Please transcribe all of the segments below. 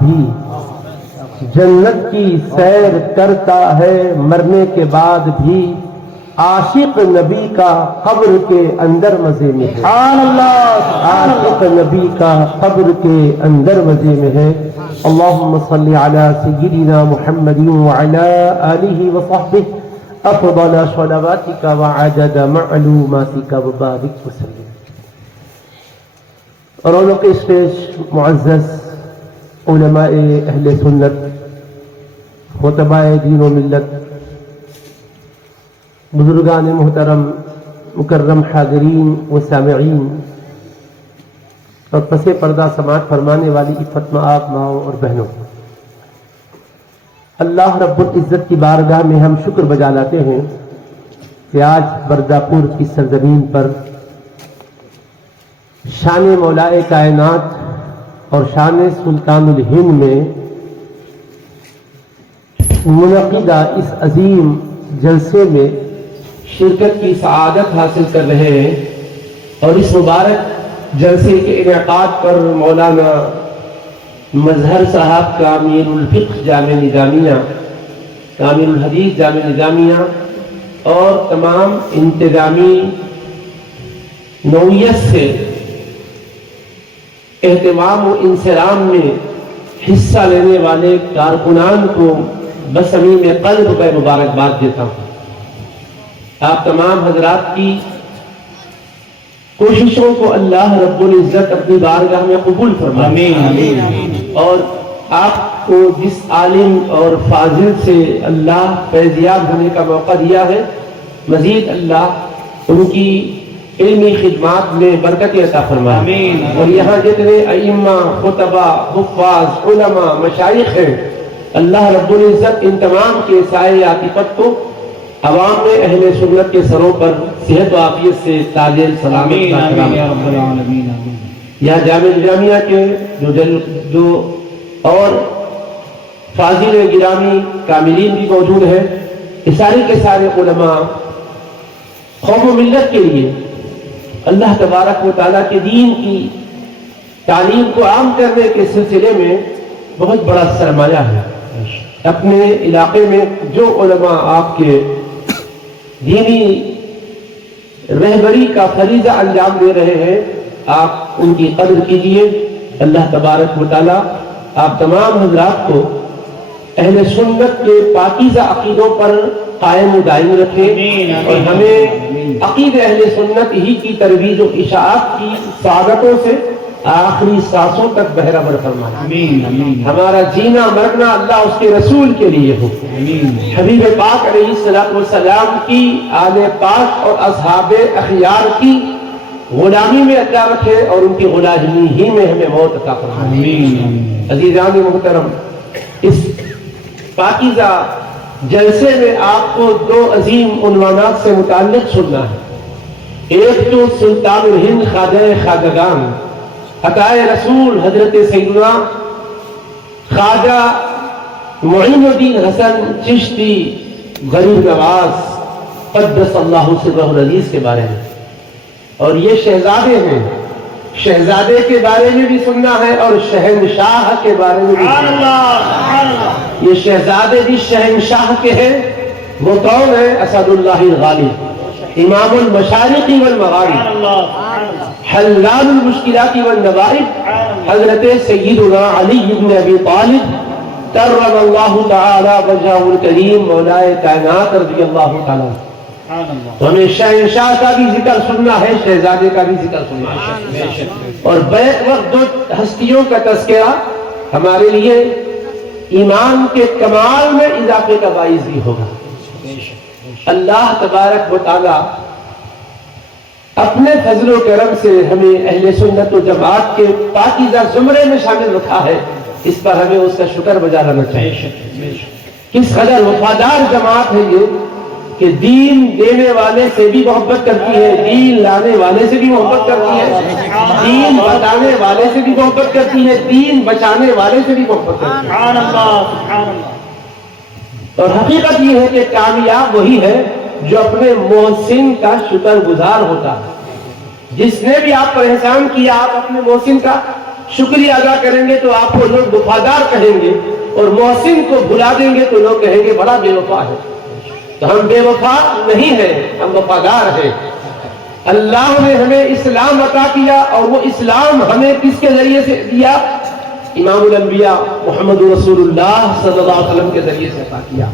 بھی جنت کی سیر کرتا ہے مرنے کے بعد بھی عاشق نبی کا قبر کے اندر مزے میں ہے. سبحان اللہ. عاشق نبی کا قبر کے اندر مزے میں ہے. اللہم صلی علی سیدنا محمد وعلی آلہ وصحبہ افضل صلواتک وعدد معلوماتک وبارک وسلم. رونق اسٹیج معزز علماء اہل سنت، خطباء دین و ملت، بزرگان محترم، مکرم حاضرین و سامعین اور پس پردہ سماعت فرمانے والی عفت مآب ماؤں اور بہنوں، اللہ رب العزت کی بارگاہ میں ہم شکر بجا لاتے ہیں کہ آج بردہ پور کی سرزمین پر شان مولائے کائنات اور شان سلطان الہند میں منعقدہ اس عظیم جلسے میں شرکت کی سعادت حاصل کر رہے ہیں. اور اس مبارک جلسے کے انعقاد پر مولانا مظہر صاحب کامل الفقہ جامع نظامیہ، کامل الحدیث جامع نظامیہ اور تمام انتظامی نوعیت سے اہتمام و انصرام میں حصہ لینے والے کارکنان کو بصمیم قلب میں مبارکباد دیتا ہوں. آپ تمام حضرات کی کوششوں کو اللہ رب العزت اپنی بارگاہ میں قبول فرمائے. آمین. اور آپ کو جس عالم اور فاضل سے اللہ فیضیاب ہونے کا موقع دیا ہے، مزید اللہ ان کی علمی خدمات میں برکت عطا فرمائے. آمین. اور یہاں جتنے ائمہ، خطبہ، حفاظ، علماء، مشائخ ہیں، اللہ رب العزت ان تمام کے سائے عاطفت کو عوام میں اہل سنت کے سروں پر صحت و عافیت سے تاج سلامت یا جامع جامعہ کے جو اور فاضل گرامی کاملین بھی موجود ہیں، یہ سارے کے سارے علماء قوم و ملت کے لیے اللہ تبارک و تعالیٰ کے دین کی تعلیم کو عام کرنے کے سلسلے میں بہت بڑا سرمایہ ہے. اپنے علاقے میں جو علماء آپ کے دینی رہبری کا فریضہ انجام دے رہے ہیں، آپ ان کی قدر کیجئے. اللہ تبارک و تعالیٰ آپ تمام حضرات کو اہل سنت کے پاکیزہ عقیدوں پر قائم و دائم رکھے اور ہمیں عقید اہل سنت ہی کی ترویج و اشاعت کی سعادتوں سے آخری سانسوں تک بہرہ فرمائے. ہمارا جینا مرنا اللہ اس کے رسول کے لیے ہو. حبیب پاک علیہ الصلوۃ والسلام کی، آل پاک اور اصحاب اخیار کی غلامی میں عطا رکھے اور ان کی غلامی ہی میں ہمیں موت عطا فرمائے. عزیزان محترم، اس پاکیزہ جلسے میں آپ کو دو عظیم عنوانات سے متعلق سننا ہے. ایک تو سلطان الہند خواجہ خواجگان عطائے رسول حضرت سیدنا خواجہ معین الدین حسن چشتی غریب نواز قدس اللہ سرہ العزیز کے بارے میں، اور یہ شہزادے ہیں. شہزادے کے بارے میں بھی سننا ہے اور شہنشاہ کے بارے میں بھی سننا ہے. یہ شہزادے بھی شہنشاہ کے ہیں. وہ کون ہے؟ اسد اللہ الغالب، امام المشارق والمغارب، حلال المشکلات والنوائب، حضرت سیدنا علی بن ابی طالب کرم اللہ تعالی وجہہ الکریم، مولائے کائنات رضی اللہ تعالی. تو ہمیں شہنشاہ کا بھی ذکر سننا ہے، شہزادے کا بھی ذکر سننا ہے. اور بیک وقت دو ہستیوں کا تذکرہ ہمارے لیے ایمان کے کمال میں اضافے کا باعث بھی ہوگا. اللہ تبارک و تعالی اپنے فضل و کرم سے ہمیں اہل سنت و جماعت کے پاکیزہ زمرے میں شامل رکھا ہے. اس پر ہمیں اس کا شکر بجا لانا چاہیے. کس قدر وفادار جماعت ہے یہ کہ دین دینے والے سے بھی محبت کرتی ہے، دین لانے والے سے بھی محبت کرتی ہے، دین بتانے والے سے بھی محبت کرتی ہے، دین بچانے والے سے بھی محبت کرتی ہے. سبحان اللہ، سبحان اللہ. اور حقیقت یہ ہے کہ کامیاب وہی ہے جو اپنے محسن کا شکر گزار ہوتا ہے. جس نے بھی آپ پر احسان کیا، آپ اپنے محسن کا شکریہ ادا کریں گے تو آپ کو لوگ وفادار کہیں گے، اور محسن کو بھلا دیں گے تو لوگ کہیں گے بڑا بے وفا ہے۔ تو ہم بے وفا نہیں ہیں، ہم وفادار ہیں۔ اللہ نے ہمیں اسلام عطا کیا، اور وہ اسلام ہمیں کس کے ذریعے سے دیا؟ امام الانبیاء محمد رسول اللہ صلی اللہ علیہ وسلم کے ذریعے سے عطا کیا۔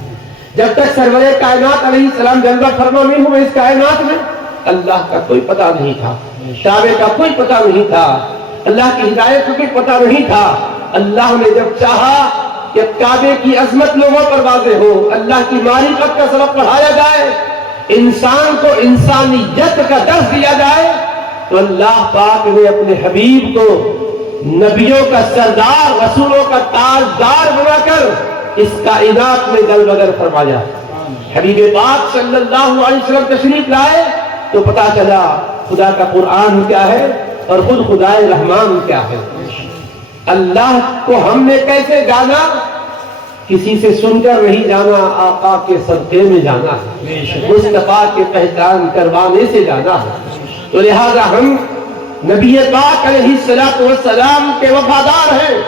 جب تک سرور کائنات علیہ السلام جلوہ فرما نہیں ہوئے اس کائنات میں، اللہ کا کوئی پتہ نہیں تھا، کعبے کا کوئی پتہ نہیں تھا، اللہ کی ہدایت کا کوئی پتہ نہیں تھا۔ اللہ نے جب چاہا کہ کعبے کی عظمت لوگوں پر واضح ہو، اللہ کی معرفت کا سبق پڑھایا جائے، انسان کو انسانیت کا درس دیا جائے، تو اللہ پاک نے اپنے حبیب کو نبیوں کا سردار، رسولوں کا تاجدار بنا کر اس کائنات میں دلبگر فرمایا۔ حبیب پاک صلی اللہ علیہ وسلم تشریف لائے تو پتا چلا خدا کا قرآن کیا ہے اور خود خدائے رحمان کیا ہے۔ اللہ کو ہم نے کیسے جانا؟ کسی سے سن کر نہیں جانا، آقا کے صدقے میں جانا ہے، مصطفیٰ کے پہچان کروانے سے جانا ہے۔ تو لہذا ہم نبی پاک علیہ السلام کے وفادار ہیں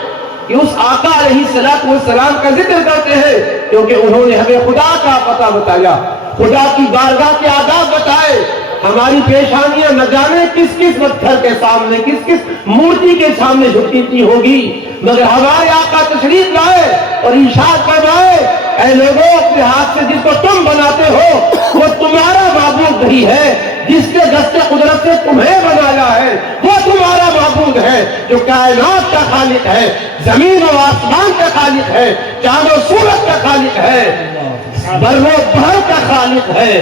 کہ اس آقا علیہ السلام کا ذکر کرتے ہیں، کیونکہ انہوں نے ہمیں خدا کا پتہ بتایا، خدا کی بارگاہ کے آداب بتائے۔ ہماری پیشانیاں نہ جانے کس کس پتھر کے سامنے، کس کس مورتی کے سامنے جھکتی ہوگی، مگر ہمارے آقا تشریف لائے اور ارشاد فرمائے، اے لوگوں اپنے ہاتھ سے جس کو تم بناتے ہو وہ تمہارا معبود نہیں ہے، جس کے دست قدرت سے تمہیں بنایا ہے وہ تمہارا معبود ہے، جو کائنات کا خالق ہے، زمین و آسمان کا خالق ہے، چاند و سورج کا خالق ہے، بر و بحر کا خالق ہے،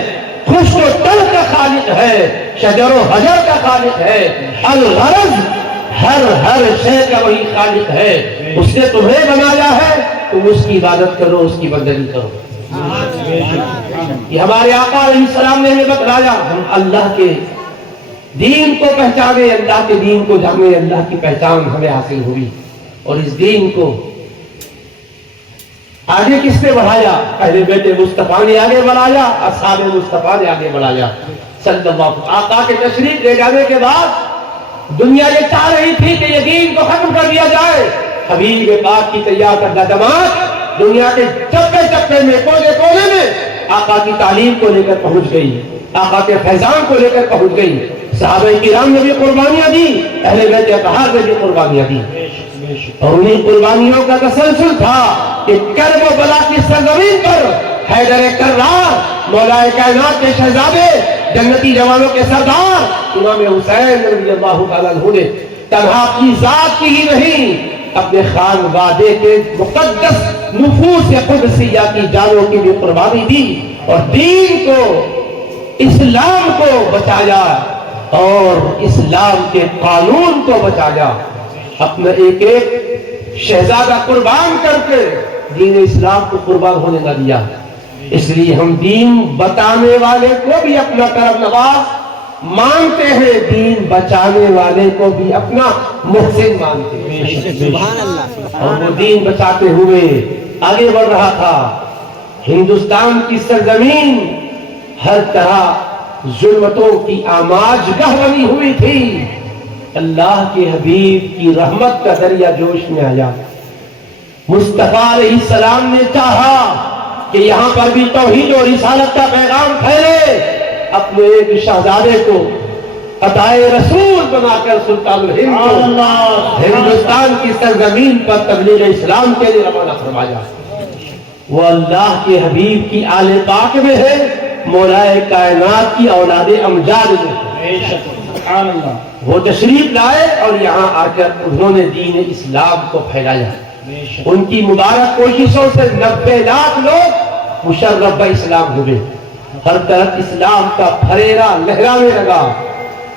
خشک و تر کا خالق ہے، شجر و حجر کا خالق ہے، الغرض ہر شے کا وہی خالق ہے، اس نے تمہیں بنایا ہے، تم اس کی عبادت کرو، اس کی بندگی کرو۔ یہ ہمارے آقا علیہ السلام نے ہمیں بتلایا، ہم اللہ کے دین کو پہچانے، اللہ کے دین کو جانے، اللہ کی پہچان ہمیں حاصل ہوئی، اور اس دین کو آگے کس نے بڑھایا؟ پہلے بیٹے مصطفیٰ نے آگے بڑھایا، اصحاب مصطفیٰ نے آگے بڑھایا صلی اللہ علیہ وسلم۔ آقا کے تشریف لے جانے کے بعد دنیا یہ چاہ رہی تھی کہ یہ دین کو ختم کر دیا جائے، حبیب پاک کی تیار کردہ جماعت دنیا کے چپے چپے میں، کونے کونے میں آقا کی تعلیم کو لے کر پہنچ گئی، آقا کے فیضان کو لے کر پہنچ گئی۔ صحابہ کرام نے بھی قربانیاں دی، اہل بیت اطہار نے بھی قربانیاں دی، اور انہیں قربانیوں کا تسلسل تھا کہ کرب و بلا کی سرزمین پر حیدر کرار، مولا کائنات کے شہزادے، جنتی جوانوں کے سردار امام حسین رضی اللہ تعالیٰ عنہ نے تنہا اپنی ذات کی ہی نہیں، اپنے خانوادے کے مقدس نفوس قدسیہ کی جانوں کی بھی قربانی دی، اور دین کو، اسلام کو بچایا، اور اسلام کے قانون کو بچایا، اپنا ایک ایک شہزادہ قربان کر کے دین اسلام کو قربان ہونے نہ دیا۔ اس لیے ہم دین بتانے والے کو بھی اپنا کرم نواز مانتے ہیں، دین بچانے والے کو بھی اپنا محسن مانتے ہیں، اور وہ دین بچاتے ہوئے آگے بڑھ رہا تھا۔ ہندوستان کی سرزمین ہر طرح ظلمتوں کی آماج گاہ بنی ہوئی تھی، اللہ کے حبیب کی رحمت کا دریا جوش میں آیا۔ مصطفیٰ علیہ السلام نے چاہا کہ یہاں پر بھی توحید و رسالت کا پیغام پھیلے، اپنے ایک شہزادے کو عطائے رسول بنا کر سلطان الہند کو ہندوستان کی سرزمین پر تبلیغ اسلام کے لیے روانہ فرمایا۔ وہ اللہ کے حبیب کی آل پاک میں ہے، مولا کائنات کی اولاد امجاد میں ہے۔ وہ تشریف لائے اور یہاں آ کر انہوں نے دین اسلام کو پھیلایا۔ ان کی مبارک کوششوں سے 90 لاکھ لوگ مشرف اسلام ہوئے، ہر طرف اسلام کا پھریرا لہرانے لگا۔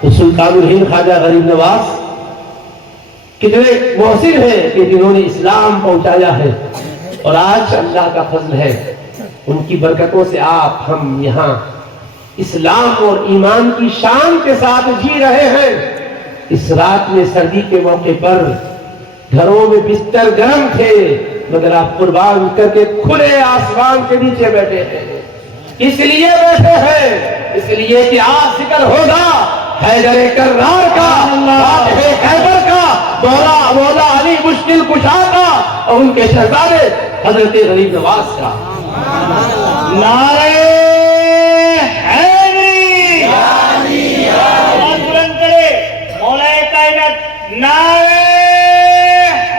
تو سلطان الہند خواجہ غریب نواز کتنے محسن ہیں کہ جنہوں نے اسلام پہنچایا ہے، اور آج اللہ کا فضل ہے، ان کی برکتوں سے آپ ہم یہاں اسلام اور ایمان کی شان کے ساتھ جی رہے ہیں۔ اس رات میں سردی کے موقع پر گھروں میں بستر گرم تھے، مگر آپ قربان کر کے کھلے آسمان کے نیچے بیٹھے ہیں۔ اس لیے بیٹھے ہیں، اس لیے کہ آج ذکر ہوگا حیدر کرار کا، فاتح خیبر کا، مولا علی مشکل کشا کا اور ان کے شہزادے حضرت غریب نواز کا۔ نعرہ حیدری، آواز بلند کرے مولا کائنات، نعرہ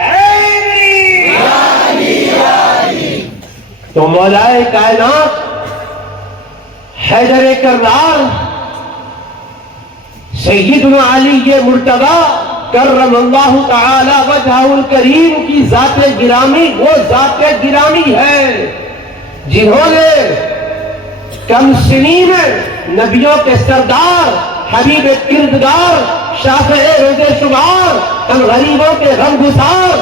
حیدری۔ تو مولا کائنات حیدر کرار سیدنا علی مرتضی کرم اللہ تعالی وجہہ الکریم کی ذات گرامی وہ ذات گرامی ہے جنہوں نے کم سنی میں نبیوں کے سردار، حبیب کردگار، شافع روز شمار، کم غریبوں کے غم گسار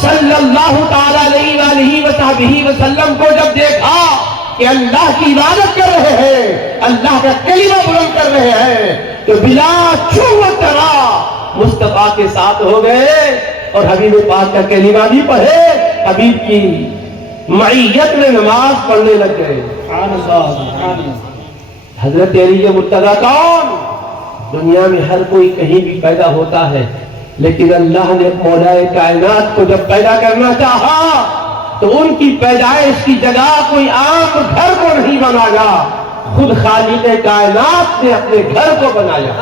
صلی اللہ تعالی علیہ وآلہ وصحبہ وسلم کو جب دیکھا کہ اللہ کی عبادت کر رہے ہیں، اللہ کا کلمہ بلند کر رہے ہیں، تو بلا چھو ترا مصطفیٰ کے ساتھ ہو گئے اور حبیب پاک کا کلمہ بھی پڑھے، حبیب کی معیت میں نماز پڑھنے لگ گئے۔ حضرت علی مرتضیٰ کون؟ دنیا میں ہر کوئی کہیں بھی پیدا ہوتا ہے، لیکن اللہ نے مولا کائنات کو جب پیدا کرنا چاہا تو ان کی پیدائش کی جگہ کوئی عام گھر کو نہیں بنایا، خود خالق کائنات نے اپنے گھر کو بنایا۔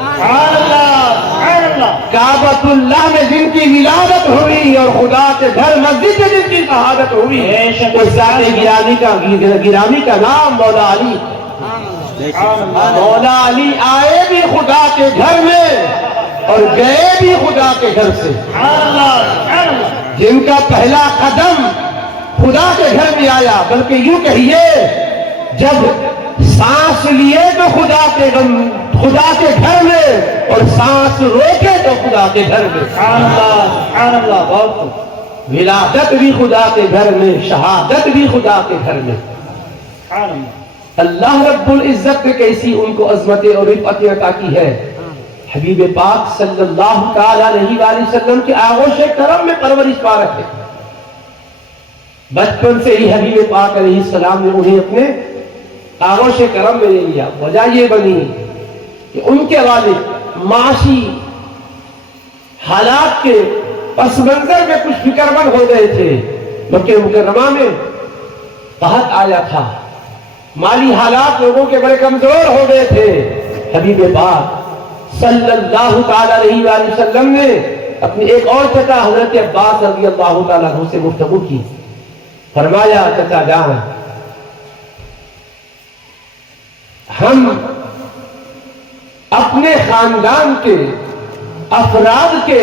کعبۃ اللہ میں جن کی ولادت ہوئی اور خدا کے گھر مسجد میں جن کی شہادت ہوئی، اس ذات گرامی کا نام مولا علی۔ مولا علی آئے بھی خدا کے گھر میں اور گئے بھی خدا کے گھر سے، جن کا پہلا قدم خدا کے گھر میں آیا، بلکہ یوں کہیے جب سانس لیے تو خدا کے گھر میں اور سانس روکے تو خدا کے گھر میں۔ ولادت بھی خدا کے گھر میں، شہادت بھی خدا کے گھر میں۔ اللہ رب العزت نے کیسی ان کو عظمت اور رفعت عطا کی ہے۔ حبیب پاک صلی اللہ تعالی علیہ وآلہ وسلم کے آغوش کرم میں پرورش پا رہے، بچپن سے ہی حبیب پاک علیہ السلام نے انہیں اپنے آغوش کرم میں لے لیا۔ وجہ یہ بنی کہ ان کے والد معاشی حالات کے پس منظر میں کچھ فکر مند ہو گئے تھے۔ مکہ مکرمہ میں قحط آیا تھا، مالی حالات لوگوں کے بڑے کمزور ہو گئے تھے۔ حبیب پاک صلی اللہ تعالی علیہ وآلہ وسلم نے اپنی ایک اور چچا حضرت عباس رضی اللہ تعالیٰ عنہ سے گفتگو کی، فرمایا چچا جان ہم اپنے خاندان کے افراد کے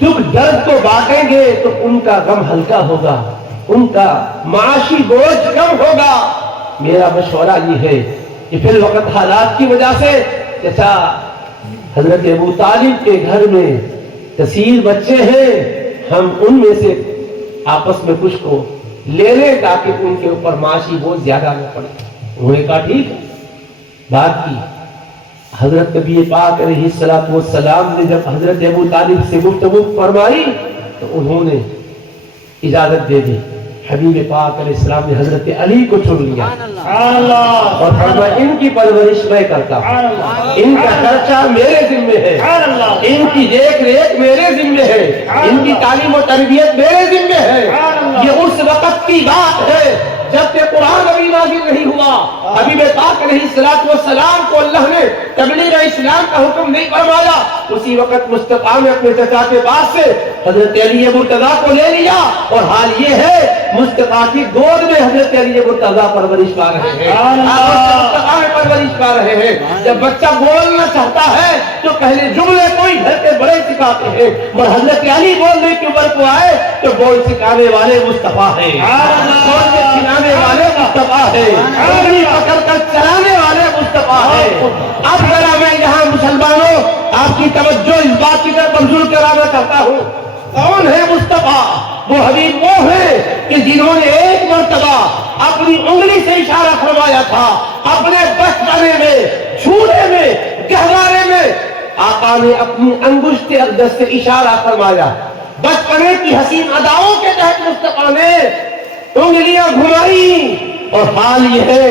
دکھ درد کو بانٹیں گے تو ان کا غم ہلکا ہوگا، ان کا معاشی بوجھ کم ہوگا۔ میرا مشورہ یہ ہے کہ فی الوقت حالات کی وجہ سے جیسا حضرت ابو طالب کے گھر میں کثیر بچے ہیں، ہم ان میں سے آپس میں کچھ کو لے لیں تاکہ ان کے اوپر معاشی بوجھ زیادہ نہ پڑے۔ انہوں نے کہا ٹھیک ہے، بات کی۔ حضرت نبی پاک علیہ السلام نے جب حضرت ابو طالب سے گفتگو فرمائی تو انہوں نے اجازت دے دی۔ حبیب پاک علیہ السلام نے حضرت علی کو چن لیا اور فرمایا ان کی پرورش میں کرتا ہوں، ان کا خرچہ میرے ذمہ ہے، ان کی دیکھ ریکھ میرے ذمہ ہے، ان کی تعلیم و تربیت میرے ذمہ ہے۔ یہ اس وقت کی بات ہے جب کہ قرآن ابھی نازل نہیں ہوا، حبیب پاک علیہ السلام کو اللہ نے تبلیغ اسلام کا حکم نہیں فرمایا۔ اسی وقت مصطفیٰ نے اپنے چچا کے پاس سے حضرت علی مرتضیٰ کو لے لیا اور حال یہ ہے مصطفیٰ کی گود میں حضرت علی مرتضیٰ پرورش پا رہے ہیں، مصطفیٰ میں پرورش پا رہے ہیں۔ جب بچہ بولنا چاہتا ہے تو پہلے جملے کوئی گھر کے بڑے سکھاتے ہیں، اور حضرت علی بولنے کے اوپر کو آئے تو بول سکھانے والے مصطفیٰ ہیں، سکھانے والے مصطفیٰ ہیں، انگلی پکڑ کر چلانے والے مصطفیٰ ہیں۔ اب ذرا میں یہاں مسلمانوں آپ کی توجہ اس بات کی طرف مبذول کرانا چاہتا ہوں، کون ہے مصطفیٰ؟ وہ حبیب وہ ہیں کہ جنہوں نے ایک مرتبہ اپنی انگلی سے اشارہ فرمایا تھا، اپنے بچپنے میں، چھونے میں، گہوارے میں آقا نے اپنی انگشت اقدس سے اشارہ فرمایا۔ بچپنے کی حسین اداؤں کے تحت مصطفیٰ نے انگلیاں گھمائی اور حال یہ ہے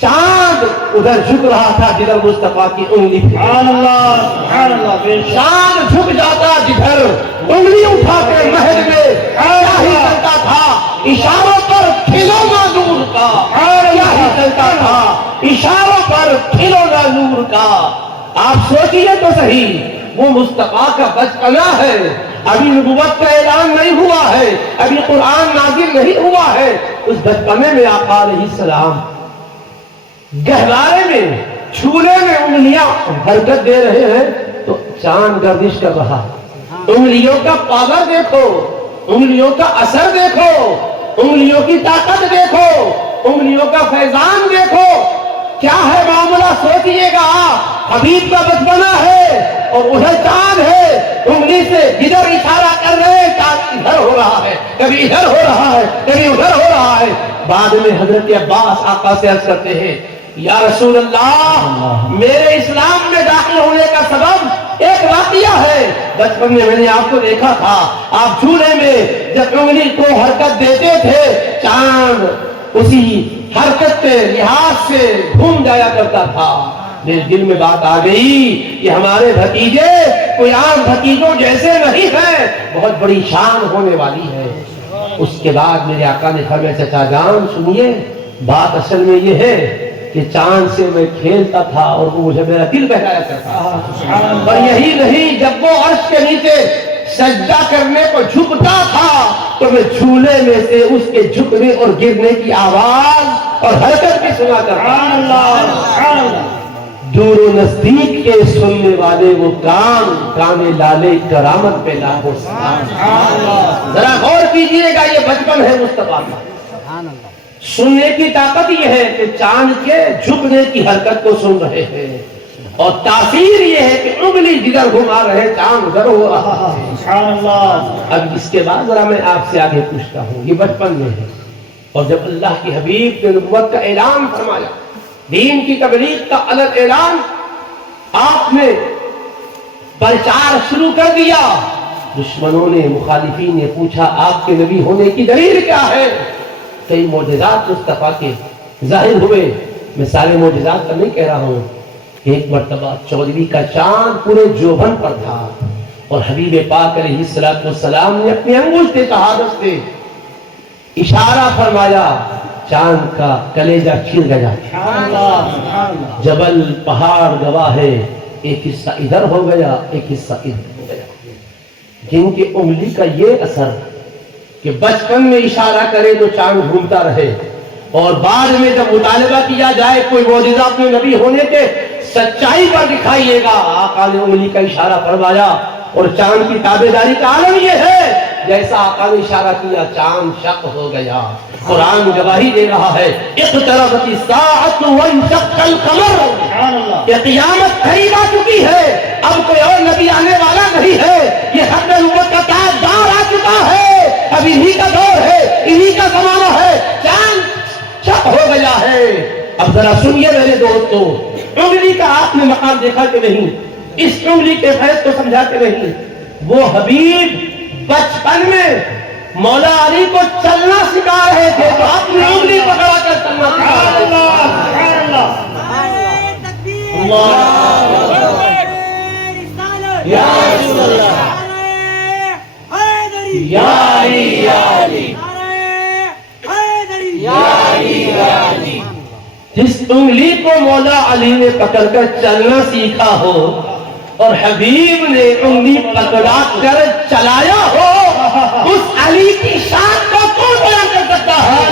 چاند ادھر جھک رہا تھا جدھر مصطفیٰ کی انگلی تھی. سبحان اللہ بے شک. چاند جھک جاتا جدھر انگلی اٹھا کے محل میں کیا ہی چلتا تھا اشاروں پر کھلونا نور کا. کیا ہی چلتا تھا اشاروں پر کھلونا نور کا. آپ سوچیے تو صحیح، وہ مصطفیٰ کا بچپنا ہے، ابھی نبوت کا اعلان نہیں ہوا ہے، ابھی قرآن نازل نہیں ہوا ہے. اس بچپنے میں آقا علیہ السلام گہوارے میں جھولے میں انگلیاں حرکت دے رہے ہیں تو چاند گردش کر رہا. انگلیوں کا پاور دیکھو، انگلیوں کا اثر دیکھو، انگلیوں کی طاقت دیکھو، انگلیوں کا فیضان دیکھو. کیا ہے معاملہ سوچئے گا. حبیب کا بچپنا ہے اور ادھر چاند ہے، انگلی سے جدھر اشارہ کر رہے ہیں چاند ادھر ہو رہا ہے، کبھی ادھر ہو رہا ہے، کبھی ادھر ہو رہا ہے. بعد میں حضرت عباس آقا سے عرض کرتے ہیں یا رسول اللہ میرے اسلام میں داخل ہونے کا سبب ایک واقعہ ہے. بچپن میں نے آپ کو دیکھا تھا، آپ جھولے میں جب انگلی کو حرکت دیتے تھے چاند اسی حرکت کے لحاظ سے گھوم جایا کرتا تھا. میرے دل میں بات آ گئی کہ ہمارے بھتیجے کوئی عام بھتیجوں جیسے نہیں ہے، بہت بڑی شان ہونے والی ہے. اس کے بعد میرے آقا نے فرمایا چچا جان سنیے، بات اصل میں یہ ہے کہ چاند سے میں کھیلتا تھا اور وہ مجھے میرا دل بہلایا کرتا تھا. اور یہی نہیں، جب وہ عرش کے نیچے سجدہ کرنے کو جھکتا تھا تو میں جھولے میں سے اس کے جھکنے اور گرنے کی آواز اور حرکت بھی سنا کرتا. دور و نزدیک کے سننے والے وہ کان لالے کرامت پہ لاکھوں سلام. ذرا غور کیجئے گا، یہ بچپن ہے مصطفیٰ کا. سننے کی طاقت یہ ہے کہ چاند کے جھکنے کی حرکت کو سن رہے ہیں، اور تاثیر یہ ہے کہ انگلی جدھر گھما رہے چاند ادھر ہو رہا ہے. اب اس کے بعد ذرا میں آپ سے آگے پوچھتا ہوں، یہ بچپن میں ہے اور جب اللہ کی حبیب نے نبوت کا اعلان فرمایا، دین کی تبلیغ کا الگ اعلان، آپ نے پرچار شروع کر دیا. دشمنوں نے، مخالفین نے پوچھا آپ کے نبی ہونے کی دلیل کیا ہے؟ کئی معجزات مصطفیٰ کے ظاہر ہوئے. میں سارے معجزات کا نہیں کہہ رہا ہوں. ایک مرتبہ 14ویں کا چاند پورے جوبن پر تھا اور حبیب پاک علیہ السلام نے اپنے انگشتے شہادت سے اشارہ فرمایا، چاند کا کلیجہ چھل گیا. جبل پہاڑ گواہ ہے، ایک حصہ ادھر ہو گیا، ایک حصہ ادھر ہو گیا. جن کے انگلی کا یہ اثر کہ بچپن میں اشارہ کرے تو چاند گھومتا رہے، اور بعد میں جب مطالبہ کیا جائے کوئی معجزہ اپنے نبی ہونے کے سچائی پر دکھائیے گا، آقا نے انگلی کا اشارہ فرمایا. اور چاند کی تابعداری کا عالم یہ ہے جیسا آقا نے اشارہ کیا چاند شق ہو گیا. قرآن گواہی دے رہا ہے اقتربت الساعۃ وانشق القمر، یہ قیامت قریب آ چکی ہے، اب کوئی اور نبی آنے والا نہیں ہے، یہ ختم نبوت کا تاجدار آ چکا ہے، اب انہی کا دور ہے، انہی کا زمانہ ہے، چاند شق ہو گیا ہے. اب ذرا سنیے میرے دوستو، انگلی کا آپ نے مقام دیکھا کہ نہیں؟ اس انگلی کے فیض کو سمجھا کہ نہیں؟ وہ حبیب بچپن میں مولا علی کو چلنا سکھا رہے تھے تو اپنی انگلی پکڑا کر چلنا سکھا رہے تھے. جس انگلی کو مولا علی نے پکڑ کر چلنا سیکھا ہو اور حبیب نے انگلی پکڑا کر چلایا ہو، اس علی کی شان کو کون بیان کر سکتا ہے؟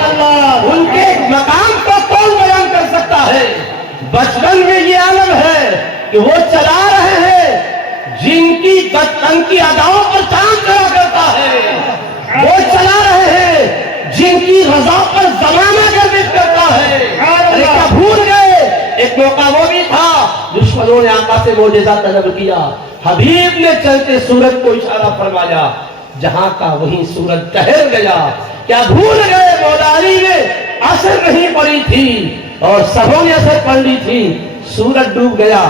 ان کے مقام کو کون بیان کر سکتا ہے؟ بچپن میں یہ عالم ہے کہ وہ چلا رہے ہیں جن کی بچپن کی اداؤں پر چاند چلا کرتا ہے، وہ چلا رہے ہیں جن کی رضا پر زمانہ گردش کرتا ہے. ارے کیا بھول گئے؟ ایک موقع وہ بھی تھا دشمنوں نے آقا سے معجزہ طلب کیا، حبیب نے چلتے سورج کو اشارہ فرمایا، جہاں کا وہیں سورج ٹہر گیا. کیا بھول گئے مولا علی نے اثر نہیں پڑی تھی اور سبوں نے اثر پڑ لی تھی، سورج ڈوب گیا.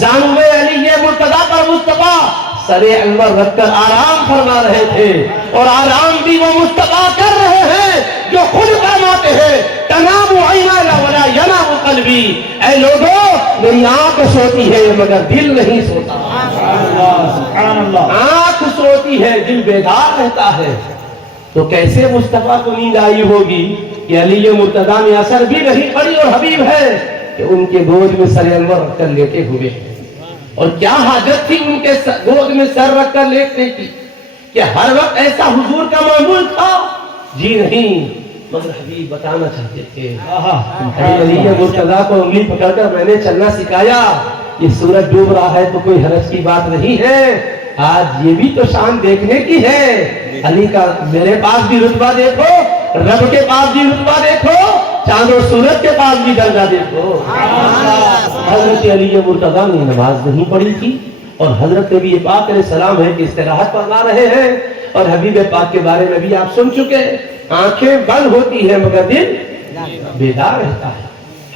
زانوے علی مرتضیٰ پر مصطفیٰ سر انور رکھ کر آرام فرما رہے تھے، اور آرام بھی وہ مصطفیٰ کر رہے ہیں جو جو خود فرماتے ہیں تنام عینانا ولا ینام قلبی، اے لوگوں میری آنکھ سوتی ہے مگر دل نہیں سوتا۔ سبحان اللہ۔ آنکھ سوتی ہے دل بیدار رہتا ہے۔ تو کیسے مصطفیٰ کو نیند آئی ہوگی کہ علی مرتضیٰ میں اثر بھی نہیں پڑی اور حبیب ہے کہ ان کے گود میں سر انور رکھ کر لیٹے ہوئے ہیں۔ اور کیا حاجت تھی ان کے گود میں سر رکھ کر لیٹنے کی کہ ہر وقت ایسا حضور کا معمول تھا؟ جی نہیں، مگر حبیب بتانا چاہتے تھے۔ علی مرتضیٰ کو انگلی پکڑ کر میں نے چلنا سکھایا، یہ سورج ڈوب رہا ہے تو کوئی حرج کی بات نہیں ہے، آج یہ بھی تو شان دیکھنے کی ہے۔ علی کا میرے پاس بھی رتبہ دیکھو، رب کے پاس بھی رتبہ دیکھو، چاند و سورج کے پاس بھی درجہ دیکھو۔ حضرت علی مرتضیٰ نے نماز نہیں پڑھی تھی اور حضرت نبی پاک علیہ السلام ہے کہ استراحت فرما رہے ہیں، اور حبیب پاک کے بارے میں بھی آپ سن چکے، آنکھیں بند ہوتی ہیں مگر دل بیدار رہتا ہے۔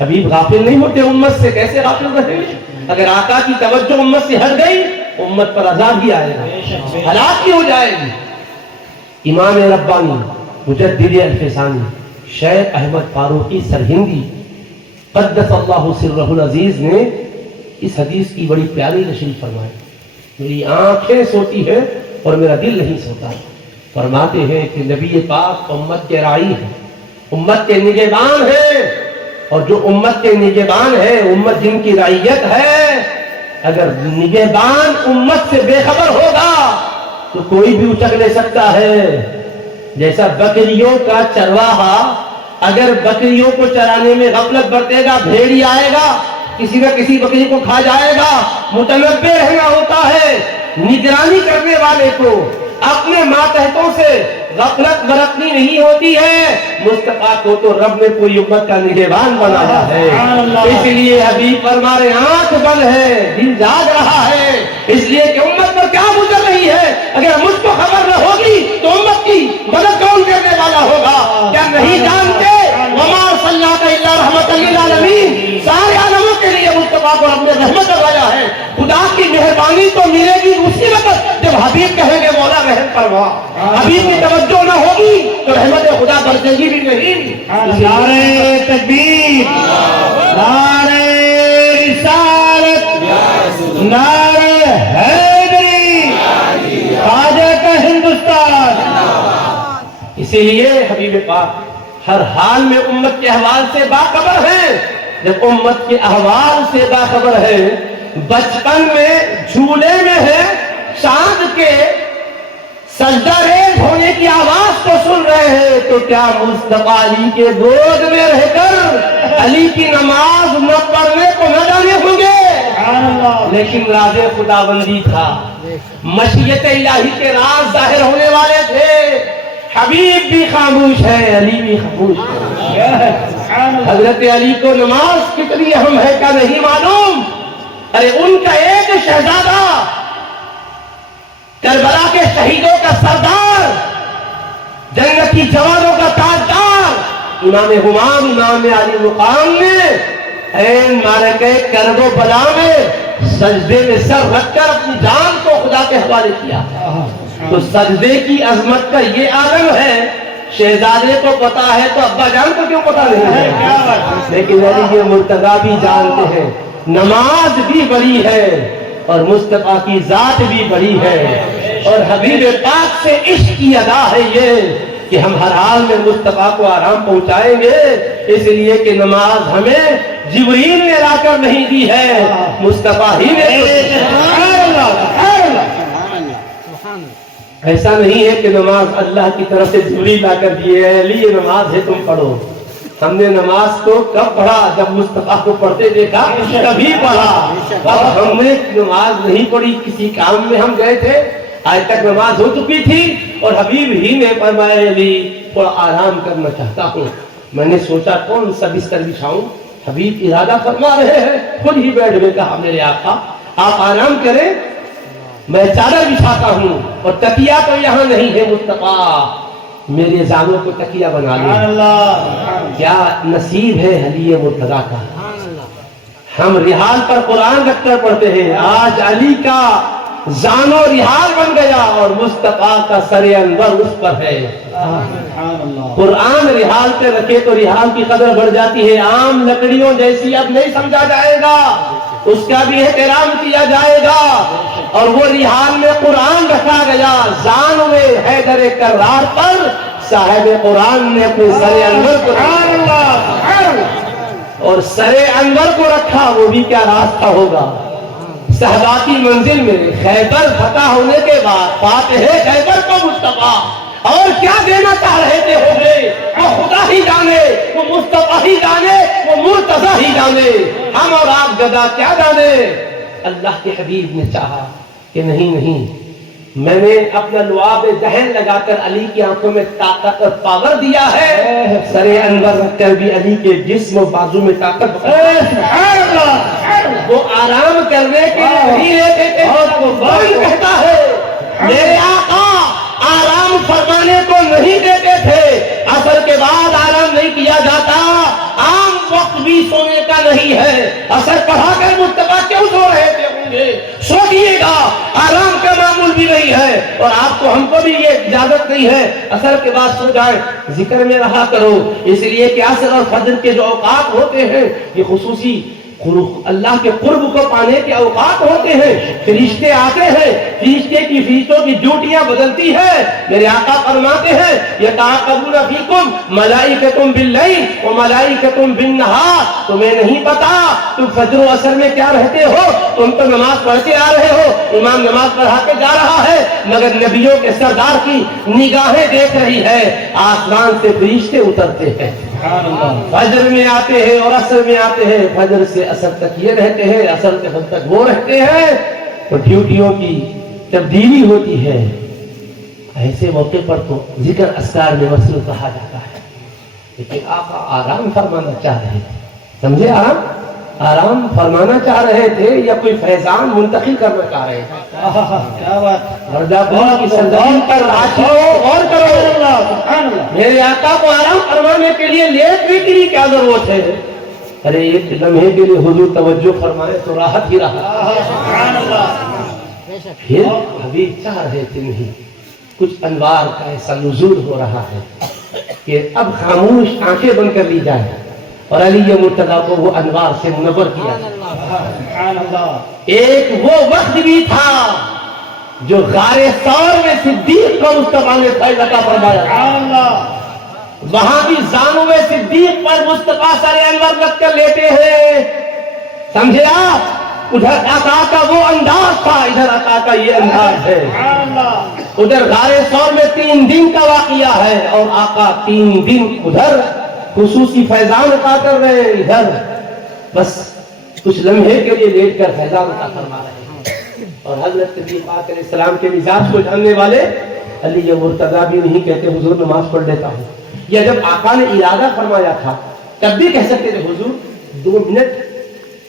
حبیب غافل نہیں ہوتے امت سے، کیسے غافل رہیں؟ اگر آقا کی توجہ امت سے ہٹ گئی امت پر عذاب ہی آئے گا، ہلاک ہی ہو جائے گی۔ امام ربانی مجدد الفسانی شیخ احمد فاروقی سرہندی قدس اللہ سرہ العزیز نے اس حدیث کی بڑی پیاری تشریح فرمائی، میری آنکھیں سوتی ہے اور میرا دل نہیں سوتا۔ فرماتے ہیں کہ نبی پاک امت کے راعی ہیں، امت کے نگہبان ہیں، اور جو امت کے نگہبان ہیں، امت جن کی رعیت ہے، اگر نگہبان امت سے بے خبر ہوگا تو کوئی بھی اچک لے سکتا ہے۔ جیسا بکریوں کا چرواہا اگر بکریوں کو چرانے میں غفلت برتے گا، بھیڑی آئے گا کسی نہ کسی بکری کو کھا جائے گا، متنبع رہنا ہوتا ہے۔ نگرانی کرنے والے کو اپنے ماتحتوں سے غفلت برتنی نہیں ہوتی ہے۔ مصطفیٰ کو تو رب نے پوری امت کا نگہبان بنایا ہے، اس لیے حبیب فرما رہے آنکھ بند ہے دل جاگ رہا ہے، اس لیے کہ امت پر کیا گزر رہی ہے اگر مجھ کو خبر نہ ہوگی تو امت کی مدد کون کرنے والا ہوگا؟ کیا نہیں جانتے وما ارسلناک الا رحمۃ للعالمین، سارے عالموں کے لیے مصطفیٰ کو رب نے رحمت کروایا ہے۔ خدا کی مہربانی تو ملے گی اسی وقت جب حبیب کہیں گے مولا رحم فرما، حبیب کی توجہ نہ ہوگی تو رحمت خدا برسے گی بھی نہیں۔ نعرہ تکبیر، نعرہ رسالت، نعرہ حیدری، خواجہ کا ہندوستان۔ اسی لیے حبیب پاک ہر حال میں امت کے احوال سے باخبر ہے۔ جب امت کے احوال سے باخبر ہے، بچپن میں جھولے میں ہے، چاند کے سجدہ ریز ہونے کی آواز کو سن رہے ہیں، تو کیا مصطفیٰ علی کے گود میں رہ کر علی کی نماز نہ پڑھنے کو نہ جانے ہوں گے؟ لیکن راز خداوندی تھا، مشیت الہی کے راز ظاہر ہونے والے تھے۔ حبیب بھی خاموش ہے، علی بھی خاموش ہے۔ حضرت علی کو نماز کتنی اہم ہے کیا نہیں معلوم؟ ارے ان کا ایک شہزادہ، کربلا کے شہیدوں کا سردار، جنتی جوانوں کا تاجدار، امام ہمام امام علی مقام نے عین معرکہ کرب و بلا میں سجدے میں سر رکھ کر اپنی جان کو خدا کے حوالے کیا۔ تو سجدے کی عظمت کا یہ عالم ہے، شہزادے کو پتا ہے تو ابا جان کو کیوں پتا نہیں ہے؟ لیکن علی مرتضیٰ بھی جانتے ہیں نماز بھی بڑی ہے اور مصطفیٰ کی ذات بھی بڑی ہے، اور حبیب پاک سے عشق کی ادا ہے یہ کہ ہم ہر حال میں مصطفیٰ کو آرام پہنچائیں گے، اس لیے کہ نماز ہمیں جبریل نے لا کر نہیں دی ہے، مصطفیٰ ہی نے۔ ایسا نہیں ہے کہ نماز اللہ کی طرف سے جبریل لا کر دیے ہے، علی یہ نماز ہے تم پڑھو۔ ہم نے نماز کو کب پڑھا؟ جب مصطفیٰ کو پڑھتے دیکھا کبھی پڑھا، اور ہم نے نماز نہیں پڑھی، کسی کام میں ہم گئے تھے، آج تک نماز ہو چکی تھی اور حبیب ہی نے فرمایا علی تھوڑا آرام کرنا چاہتا ہوں۔ میں نے سوچا کون سا بستر بچھاؤں، حبیب ارادہ فرما رہے ہیں، خود ہی بیٹھ گئے، کہا میرے آقا آپ آرام کریں، میں چادر بچھاتا ہوں، اور تکیہ تو یہاں نہیں ہے مصطفیٰ، میرے زانوں کو تکیہ بنا لیں۔ کیا نصیب ہے علی مرتضیٰ کا، ہم رحال پر قرآن رکھ کر پڑھتے ہیں۔ آج علی کا زانو رحال بن گیا اور مصطفیٰ کا سر انور اس پر ہے. قرآن رحال پہ رکھے تو رحال کی قدر بڑھ جاتی ہے. عام لکڑیوں جیسی اب نہیں سمجھا جائے گا, اس کا بھی احترام کیا جائے گا. اور وہ رحال میں قرآن رکھا گیا, زان میں حیدر کرار پر صاحب قرآن نے اپنے سر انور کو اور سر انور کو رکھا. وہ بھی کیا راستہ ہوگا. صحابہ کی منزل میں خیبر فتح ہونے کے بعد فاتح خیبر کو مصطفیٰ اور کیا دینا چاہ رہے تھے ہو گئے, وہ خدا ہی جانے, وہ مصطفیٰ ہی جانے, وہ مرتضیٰ ہی جانے, ہم اور آپ گدا کیا جانے. اللہ کے حبیب نے چاہا کہ نہیں, میں نے اپنا لعاب ذہن لگا کر علی کی آنکھوں میں طاقت اور پاور دیا ہے, سر انور رکھ کر بھی علی کے جسم و بازو میں طاقت. وہ آرام کرنے کے لیے نہیں لیتے تھے. کون کہتا ہے میرے آقا آرام فرمانے کو نہیں دیتے تھے. عصر کے بعد آرام نہیں کیا جاتا, عام وقت بھی سونے کا نہیں ہے. عصر پڑھا کر مصطفیٰ کیوں سو رہے تھے ہوں گے, سو دیے گا, آرام کا معمول بھی نہیں ہے. اور آپ کو ہم کو بھی یہ اجازت نہیں ہے عصر کے بعد سو جائیں, ذکر میں رہا کرو. اس لیے کہ عصر اور فجر کے جو اوقات ہوتے ہیں یہ خصوصی اللہ کے قرب کو پانے کے اوقات ہوتے ہیں. فرشتے آتے ہیں, فرشتوں کی ڈیوٹیاں بدلتی ہے. میرے آقا فرماتے ہیں یتعاقبون فیکم ملائکۃ باللیل وملائکۃ بالنہار. تمہیں نہیں پتا تم فجر و عصر میں کیا رہتے ہو, تم تو نماز پڑھ کے آ رہے ہو, امام نماز پڑھا کے جا رہا ہے, مگر نبیوں کے سردار کی نگاہیں دیکھ رہی ہے. آسمان سے فرشتے اترتے ہیں, فجر میں آتے ہیں اور عصر میں آتے ہیں. فجر سے عصر تک یہ رہتے ہیں, عصر سے فجر تک وہ رہتے ہیں. تو ڈیوٹیوں کی تبدیلی ہوتی ہے. ایسے موقع پر تو ذکر اذکار میں مصروف کہا جاتا ہے. لیکن آپ آرام فرمانا چاہ رہے تھے, سمجھے, آرام فرمانا چاہ رہے تھے یا کوئی فیضان منتقل کرنا چاہ رہے تھے. کیا بات کی سرزمین پر غور کرو. میرے آقا کو آرام فرمانے کے لیے لیٹنے کے لیے کیا ضرورت ہے. ارے ایک لمحے کے لیے حضور توجہ فرمائے تو راحت ہی راحت. پھر ابھی چاہ رہے تھے نہیں, کچھ انوار کا ایسا نزول ہو رہا ہے کہ اب خاموش آنکھیں بند کر لی جائے اور علی مرتضیٰ کو وہ انوار سے منور کیا. ایک وہ وقت بھی تھا جو غار ثور میں صدیق کو مصطفیٰ نے فیض عطا فرمایا. وہاں بھی زانو میں صدیق پر مصطفیٰ سر انور رکھ کر لیتے ہیں. سمجھے آپ, ادھر آقا کا وہ انداز تھا, ادھر آقا کا یہ انداز ہے. ادھر غار ثور میں 3 دن کا واقعہ ہے اور آقا 3 دن ادھر خصوصی فیضان عطا کر رہے ہیں, ادھر بس کچھ لمحے کے لیے لیٹ کر فیضان عطا فرما رہے ہیں. اور حضرت نبی پاک علیہ السلام کے مزاج کو جاننے والے علی مرتضیٰ بھی نہیں کہتے حضور نماز پڑھ لیتا ہوں, یا جب آقا نے ارادہ فرمایا تھا تب بھی کہہ سکتے تھے حضور 2 منٹ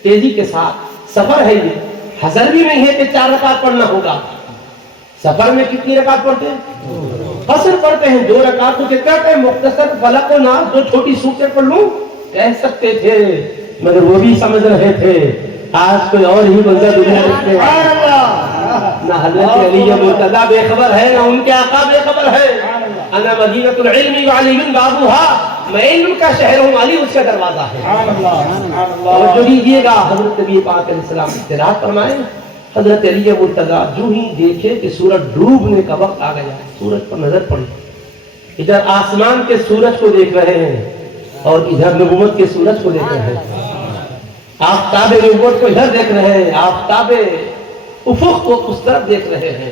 تیزی کے ساتھ, سفر ہے یہ, حضر بھی نہیں ہے کہ 4 رکعت پڑھنا ہوگا. سفر میں کتنی رکعت پڑھتے ہیں, قصر پڑھتے ہیں 2 رکعت. تو کہتے ہیں مختصر فلق و ناس 2 چھوٹی سورتیں پڑھ لوں, کہہ سکتے تھے, مگر وہ بھی سمجھ رہے تھے آج کوئی اور ہی منظر دنیا دیکھتے ہیں. نہ حضرت علی مرتضیٰ بے خبر ہے, نہ ان کے آقا بے خبر ہے. انا مدینۃ العلم وعلی بابوہا, میں علم کا شہر ہوں, علی اس کا دروازہ ہے. اور جو دیجیے گا حضرت نبی پاک علیہ السلام استراحت فرمائے. حضرت علی مرتضیٰ جو ہی دیکھے کہ سورج ڈوبنے کا وقت آ گیا, سورج پر نظر پڑی, ادھر آسمان کے سورج کو دیکھ رہے ہیں اور ادھر نبوت کے سورج کو دیکھ رہے ہیں. آفتاب نبوت کو ادھر دیکھ رہے ہیں, آفتاب افق کو اس طرف دیکھ رہے ہیں.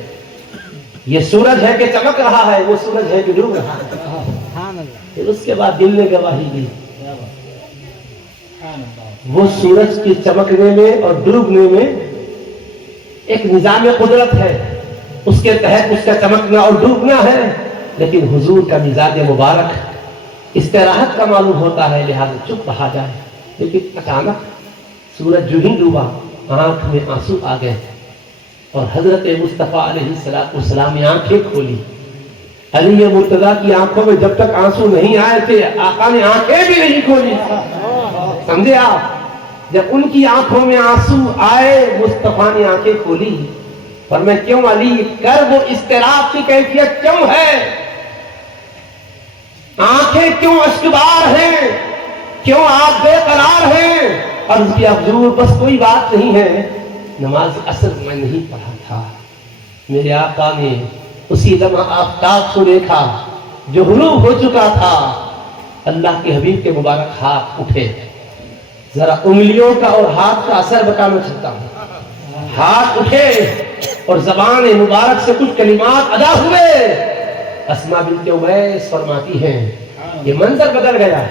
یہ سورج ہے کہ چمک رہا ہے, وہ سورج ہے کہ ڈوب رہا ہے. پھر اس کے بعد دل نے گواہی دی. وہ سورج کی چمکنے میں اور ڈوبنے میں ایک نظام قدرت ہے, اس کے تحت اس کا چمکنا اور ڈوبنا ہے. لیکن حضور کا مزاج مبارک استراحت کا معلوم ہوتا ہے, لہذا چپ رہا جائے. لیکن اچانک سورج جو ہی ڈوبا آنکھ میں آنسو آ گئے اور حضرت مصطفیٰ علیہ السلام نے آنکھیں کھولی. علی مرتضیٰ کی آنکھوں میں جب تک آنسو نہیں آئے تھے آقا نے آنکھیں بھی نہیں کھولی. سمجھے آپ, جب ان کی آنکھوں میں آنسو آئے مصطفیٰ نے آنکھیں کھولی اور میں کیوں علی کرب و اضطراب کی کیفیت کیوں ہے؟ آنکھیں کیوں اشکبار ہیں؟ کیوں آپ بے قرار ہیں؟ عرض کیا حضور بس کوئی بات نہیں ہے، نماز عصر میں نہیں پڑھا تھا، میرے آقا نے اسی لمحہ آفتاب کو دیکھا جو غروب ہو چکا تھا، اللہ کے حبیب کے مبارک ہاتھ اٹھے، ذرا انگلیوں کا اور ہاتھ کا اثر بتانا چاہتا ہوں، ہاتھ اٹھے اور زبان مبارک سے کچھ کلمات ادا ہوئے۔ اسماء بنت امیس فرماتی ہیں یہ منظر بدل گیا،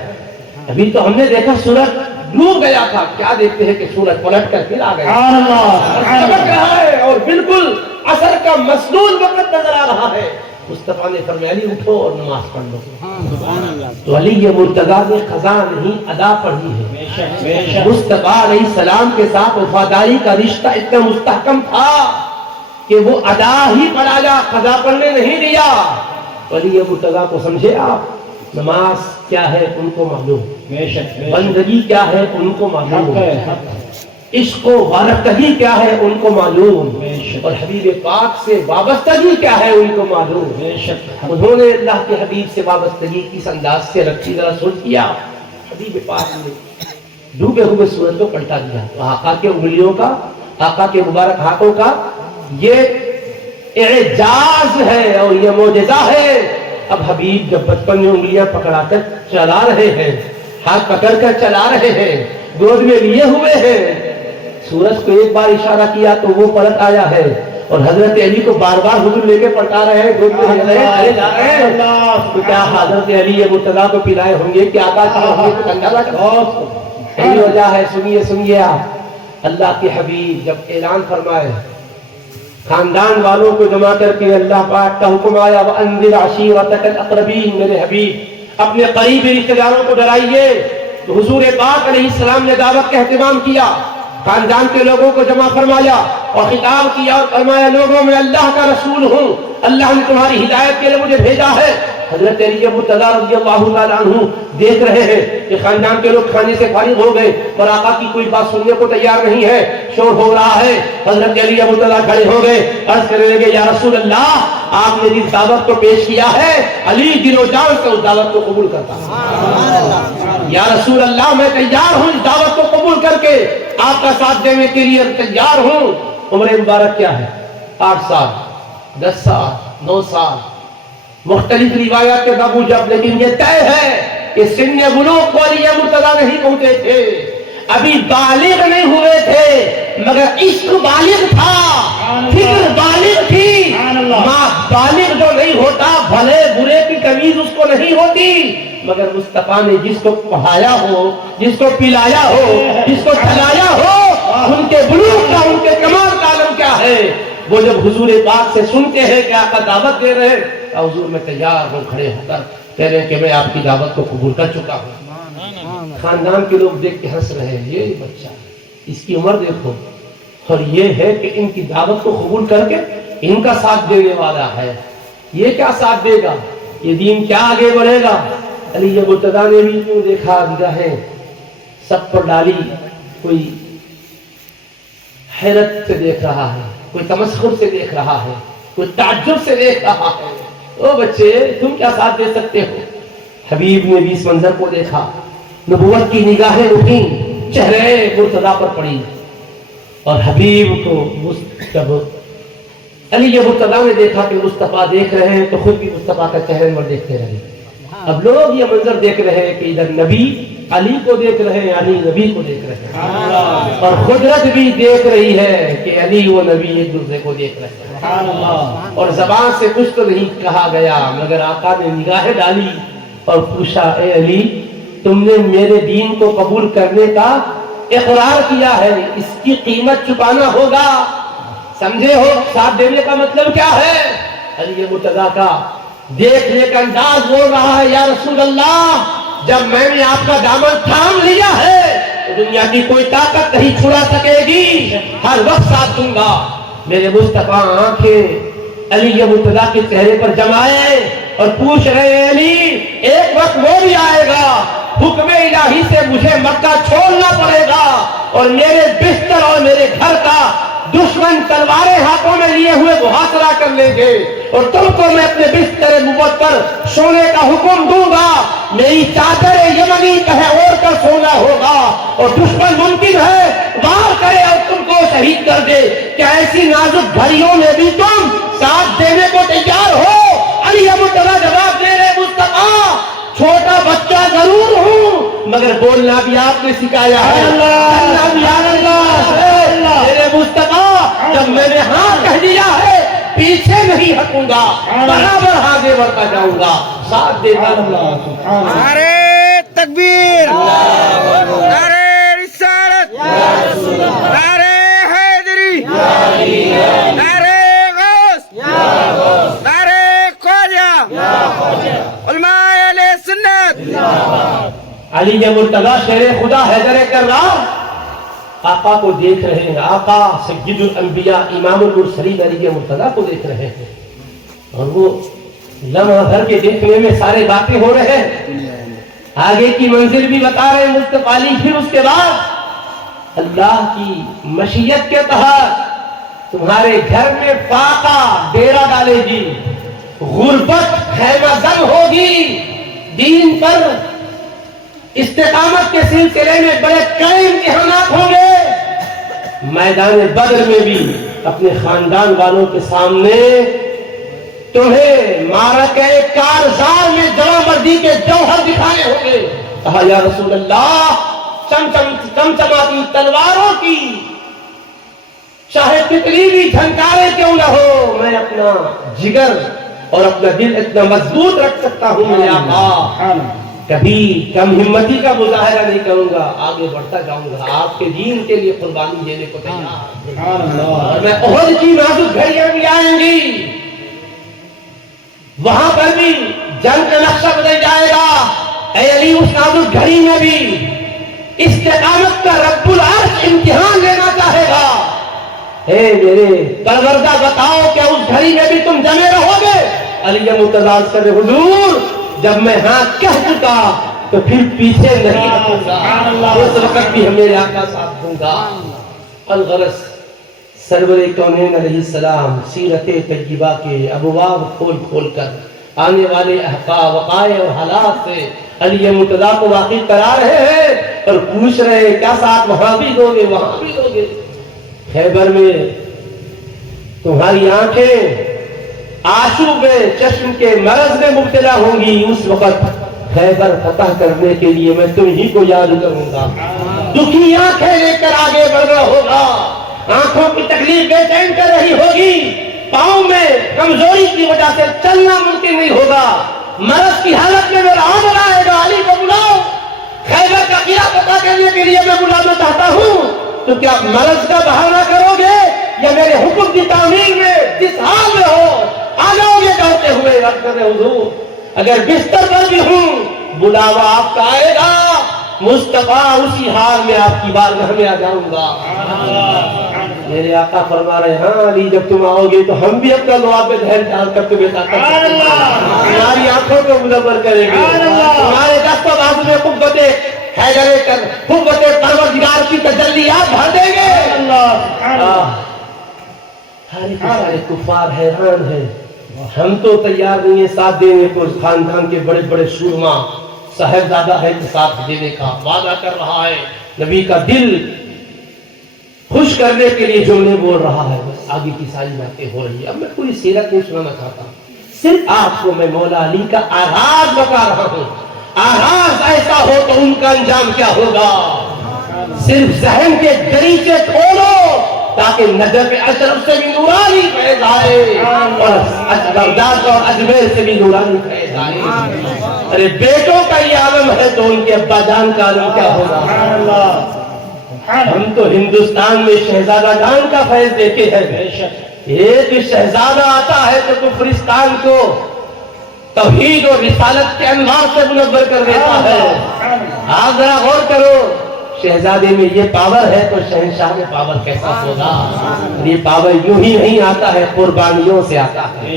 ابھی تو ہم نے دیکھا سورج ڈوب گیا تھا، کیا دیکھتے ہیں کہ سورج پلٹ کر پھر آ گیا، چمک رہا ہے اور بالکل عصر کا مسنون وقت نظر آ رہا ہے۔ مصطفیٰ نے فرمایا علی اٹھو اور نماز پڑھ لو۔ تو علی یہ مرتضیٰ نے قضا نہیں ادا پڑھی ہے۔ مصطفیٰ علیہ السلام کے ساتھ وفاداری کا رشتہ اتنا مستحکم تھا کہ وہ ادا ہی پڑھایا، قضا پڑھنے نہیں دیا۔ علی یہ مرتضیٰ کو سمجھے آپ، نماز کیا ہے ان کو معلوم، بندگی کیا ہے ان کو معلوم، عشق و وابستگی کیا ہے ان کو معلوم، اور حبیب پاک سے وابستگی کیا ہے ان کو معلوم۔ انہوں نے اللہ کے حبیب سے وابستگی کس انداز سے رکھی، ذرا سوچ کیا۔ حبیب پاک نے ڈوبے ہوئے سورج کو پلٹا دیا، تو آقا کے انگلیوں کا، آقا کے مبارک ہاتھوں کا یہ اعجاز ہے اور یہ معجزہ ہے۔ اب حبیب جب بچپن میں انگلیاں پکڑا کر چلا رہے ہیں، ہاتھ پکڑ کر چلا رہے ہیں، گود میں لیے ہوئے ہیں، سورج کو ایک بار اشارہ کیا تو وہ پلٹ آیا ہے، اور حضرت علی کو بار بار حضور لے کے پلٹا رہے ہیں، گود میں لے رہے ہیں۔ تو کیا حضرت علی یہ مرتضیٰ کو پلائے ہوں گے کہ آقا کی ہوں گے؟ تو اندازہ کرو، یہی وجہ ہے۔ سنیے آپ، اللہ کے حبیب جب اعلان فرمائے، خاندان والوں کو جمع کر کے اللہ پاک کا حکم آیا وَأَنذِرْ عَشِيرَتَكَ الْأَقْرَبِينَ، میرے حبیب اپنے قریبی رشتہ داروں کو ڈرائیے، تو حضور پاک علیہ السلام نے دعوت کا اہتمام کیا، خاندان کے لوگوں کو جمع فرمایا اور خطاب کیا اور فرمایا لوگوں میں اللہ کا رسول ہوں، اللہ نے تمہاری ہدایت کے لیے مجھے بھیجا ہے۔ حضرت علی مرتضیٰ رضی اللہ تعالیٰ عنہ دیکھ رہے ہیں کہ خاندان کے لوگ کھانے سے فارغ ہو گئے اور آقا کی کوئی بات سننے کو تیار نہیں ہے، شور ہو رہا ہے۔ حضرت علی مرتضیٰ کھڑے ہو گئے، عرض کرنے لگے یا رسول اللہ، آپ نے جس دعوت کو پیش کیا ہے علی دل و جان سے اس دعوت کو قبول کرتا ہے۔ یا رسول اللہ میں تیار ہوں اس دعوت کو قبول کر کے آپ کا ساتھ دینے کے لیے تیار ہوں۔ عمر مبارک کیا ہے؟ 8 سال، 10 سال، 9 سال، مختلف روایات کے باوجود، لیکن یہ طے ہے کہ سن بلوغ کو علی مرتضیٰ نہیں پہنچے تھے، ابھی بالغ نہیں ہوئے تھے، مگر عشق بالغ تھا، فکر بالغ تھی۔ ماں بالغ جو نہیں ہوتا بھلے برے کی تمیز اس کو نہیں ہوتی، مگر مصطفیٰ نے جس کو پڑھایا ہو، جس کو پلایا ہو، جس کو کھلایا ہو، ان کے بلوغ کا، ان کے کمال کا عالم کیا ہے۔ وہ جب حضور پاک سے سنتے ہیں کہ آقا دعوت دے رہے ہیں، تو حضور میں تیار ہوں، کھڑے ہو کر کہہ رہے ہیں کہ میں آپ کی دعوت کو قبول کر چکا ہوں۔ خاندان کے لوگ دیکھ کے ہنس رہے ہیں، یہ بچہ، اس کی عمر دیکھو، اور یہ ہے کہ ان کی دعوت کو قبول کر کے ان کا ساتھ دینے والا ہے، یہ کیا ساتھ دے گا، یہ دین کیا آگے بڑھے گا۔ علی مرتضیٰ نے بھی کیوں دیکھا، نگاہیں سب پر ڈالی، کوئی حیرت سے دیکھ رہا ہے، کوئی تمسخر سے دیکھ رہا ہے، کوئی تعجب سے دیکھ رہا ہے۔ او بچے تم کیا ساتھ دے سکتے ہو؟ حبیب نے بھی اس منظر کو دیکھا، نبوت کی نگاہیں اٹھیں، چہرے مرتضیٰ پر پڑی، اور حبیب کو جب علی مرتضیٰ نے دیکھا کہ مصطفیٰ دیکھ رہے ہیں تو خود بھی مصطفیٰ کا چہرے پر دیکھتے رہے۔ اب لوگ یہ منظر دیکھ رہے ہیں کہ ادھر نبی علی کو دیکھ رہے ہیں، علی نبی کو دیکھ رہے ہیں، اور قدرت بھی دیکھ رہی ہے کہ علی و نبی ایک دوسرے کو دیکھ رہے ہیں، اور زبان سے کچھ تو نہیں کہا گیا، مگر آقا نے نگاہیں ڈالی اور پوچھا اے علی تم نے میرے دین کو قبول کرنے کا اقرار کیا ہے، اس کی قیمت چکانا ہوگا، سمجھے ہو ساتھ دینے کا مطلب کیا ہے؟ علی مرتضیٰ کا دیکھنے کا انداز بول رہا ہے یا رسول اللہ، جب میں نے آپ کا دامن تھام لیا ہے تو دنیا کی کوئی طاقت نہیں چھڑا سکے گی، ہر وقت ساتھ دوں گا۔ میرے مصطفیٰ آنکھیں علی مرتضیٰ کے چہرے پر جمائے اور پوچھ رہے ہیں علی ایک وقت وہ بھی آئے گا حکم الہی سے مجھے مکہ چھوڑنا پڑے گا اور میرے بستر اور میرے گھر کا دشمن تلواریں ہاتھوں میں لیے ہوئے محاصرہ کر لیں گے اور تم کو میں اپنے بستر نبوت پر سونے کا حکم دوں گا، میری چادر یمنی کہیں اوڑھ کر سونا ہوگا، اور دشمن ممکن ہے وار کرے اور تم کو شہید کر دے، کیا ایسی نازک گھڑیوں میں بھی تم ساتھ دینے کو تیار ہو؟ علی مرتضیٰ جواب دے رہے مصطفیٰ چھوٹا بچہ ضرور ہوں مگر بولنا بھی آپ نے سکھایا ہے، اللہ بھی اللہ میرے مصطفیٰ، جب میں نے ہاں کہہ دیا ہے پیچھے نہیں ہٹوں گا، برابر آگے بڑھتا جاؤں گا، ساتھ دیتا رہوں گا۔ نعرہ تکبیر، نعرہ رسالت، نعرہ حیدری، نعرہ غوث، نعرہ خواجہ، علماء اہل سنت۔ علی مرتضیٰ شیر خدا حیدر کرار آقا کو دیکھ رہے ہیں، آقا سید الانبیاء امام المرسلین علی مرتضیٰ کو دیکھ رہے ہیں، اور وہ لمحہ بھر کے دیکھنے میں سارے باتیں ہو رہے ہیں، آگے کی منزل بھی بتا رہے ہیں مصطفیٰ علی۔ پھر اس کے بعد اللہ کی مشیت کے تحت تمہارے گھر میں فاقہ ڈیرا ڈالے گی، غربت خیمہ زن ہوگی، دین پر استقامت کے سلسلے میں بڑے کئی امتحانات ہوں گے، میدان بدر میں بھی اپنے خاندان والوں کے سامنے تمہیں معرکہ کارزار میں جوانمردی کے جوہر دکھانے ہوں گے۔ کہا یا رسول اللہ چمچماتی تلواروں کی چاہے کتنی بھی جھنکاریں کیوں نہ ہو، میں اپنا جگر اور اپنا دل اتنا مضبوط رکھ سکتا ہوں میرے آقا، کبھی کم ہمتی کا مظاہرہ نہیں کروں گا، آگے بڑھتا جاؤں گا، آپ کے دین کے لیے قربانی دینے کو تیار، اور میں احد کی نازک گھڑیاں بھی آئیں گی، وہاں پر بھی جنگ کا نقشہ بدل جائے گا، اے علی اس نازک گھڑی میں بھی استقامت کا رب العرش امتحان لینا چاہے گا۔ اے میرے پروردہ بتاؤ کیا اس گھڑی میں بھی تم جمے رہو گے؟ علی مرتضیٰ کر رہے حضور جب میں ہاں کہہ چکا تو پھر پیچھے نہیں ہٹوں گا، اس وقت بھی ہم میرے آقا ساتھ دوں گا۔ الغرض سرور کونین علیہ السلام سیرت طیبہ کے ابواب کھول کھول کر آنے والے احقاق وقائع اور حالات سے علی مرتضیٰ کو واقف کرا رہے ہیں اور پوچھ رہے ہیں کیا ساتھ وہاں بھی دو گے وہاں بھی دو گے؟ خیبر میں تمہاری آنکھیں آنسو میں چشم کے مرض میں مبتلا ہوں گی، اس وقت خیبر فتح کرنے کے لیے میں تم ہی کو یاد کروں گا، دکھی آنکھیں لے کر آگے بڑھنا ہوگا، آنکھوں کی تکلیف بے چین کر رہی ہوگی، پاؤں میں کمزوری کی وجہ سے چلنا ممکن نہیں ہوگا، مرض کی حالت میں میرا آمر آئے گا، علی کو بلاؤ، خیبر کا قلعہ فتح کرنے کے لیے میں بلانا چاہتا ہوں، تو کیا مرض کا بہانہ کرو گے یا میرے حکم کی تعمیر میں جس حال میں ہو آ جاؤ گے دوڑتے ہوئے؟ رب کر حضور اگر بستر پر بھی ہوں بلاوا آپ کا آئے گا، مصطفیٰ اسی حال میں آپ کی بارگاہ میں آ جاؤں گا۔ میرے آقا فرما رہے ہاں علی جب تم آؤ گے تو ہم بھی اپنا لعاب میں دھیر ڈال کر تمہیں تمہاری آنکھوں کو منور کریں گے، تمہارے دست و بازو میں قوت حیدر کر قوت پروردگار کی تجلیات بھر دیں گے۔ سارے کفار حیران ہیں، ہم تو تیار نہیں ہیں ساتھ دینے کو، خاندان کے بڑے بڑے سورما صاحبزادہ ہے کہ ساتھ دینے کا وعدہ کر رہا ہے، نبی کا دل خوش کرنے کے لیے جملے بول رہا ہے، بس آگے کی ساری باتیں ہو رہی ہے۔ اب میں پوری سیرت نہیں سنانا چاہتا، صرف آپ کو میں مولا علی کا آغاز بتا رہا ہوں، آغاز ایسا ہو تو ان کا انجام کیا ہوگا، صرف ذہن کے دریچے کھولو تاکہ نظر کے اشرف سے بھی نورانی فیض آئے اور بغداد اور اجمیر سے بھی نورانی فیض آئے۔ ارے بیٹوں کا یہ عالم ہے تو ان کے ابا جان کا عالم کیا ہوگا؟ ہم تو ہندوستان میں شہزادہ جان کا فیض دیکھے ہیں، ایک شہزادہ آتا ہے تو کفرستان کو توحید اور رسالت کے انوار سے منور کر دیتا ہے۔ آپ ذرا غور کرو، شہزادے میں یہ پاور ہے تو شہنشاہ میں پاور کیسا ہوگا؟ یہ پاور یوں ہی نہیں آتا ہے، قربانیوں سے آتا ہے،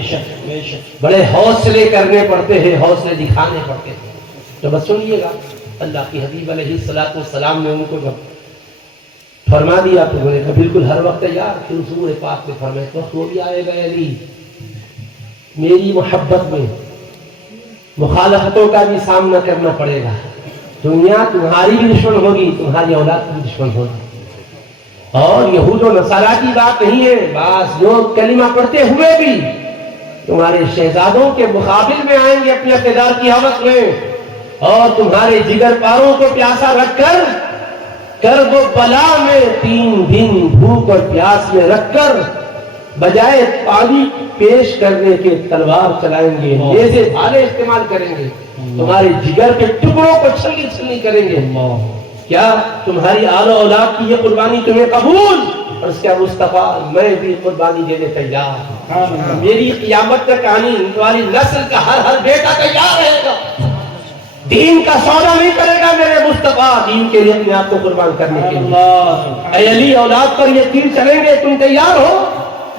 بڑے حوصلے کرنے پڑتے ہیں، حوصلے دکھانے پڑتے ہیں۔ تو بس سنیے گا، اللہ کی حبیب علیہ السلام نے ان کو جب فرما دیا تو بولے کہ بالکل ہر وقت تیار. پھر حضور پاک نے فرمایا تو وہ بھی آئے گا علی, میری محبت میں مخالفتوں کا بھی سامنا کرنا پڑے گا. دنیا تمہاری بھی دشمن ہوگی, تمہاری اولاد بھی دشمن ہوگی. اور یہود و نصارا کی بات نہیں ہے, بعض لوگ کلمہ پڑھتے ہوئے بھی تمہارے شہزادوں کے مقابل میں آئیں گے اپنے اقتدار کی حوث میں, اور تمہارے جگر پاروں کو پیاسا رکھ کر کرب و بلا میں 3 دن بھوک اور پیاس میں رکھ کر بجائے پانی پیش کرنے کے تلوار چلائیں گے, نیزے بھالے استعمال کریں گے, تمہارے جگر کے ٹکڑوں کو چھلنی چھلنی کریں گے. کیا تمہاری آل و اولاد کی یہ قربانی تمہیں قبول؟ اور اس کے مصطفیٰ میں بھی قربانی دینے تیار. میری قیامت تک آنی تمہاری نسل کا ہر بیٹا تیار رہے گا. دین کا سودا نہیں کرے گا میرے مصطفیٰ, دین کے لیے اپنے آپ کو قربان کرنے کے لیے. اے علی اولاد پر یہ تیر چلیں گے, تم تیار ہو؟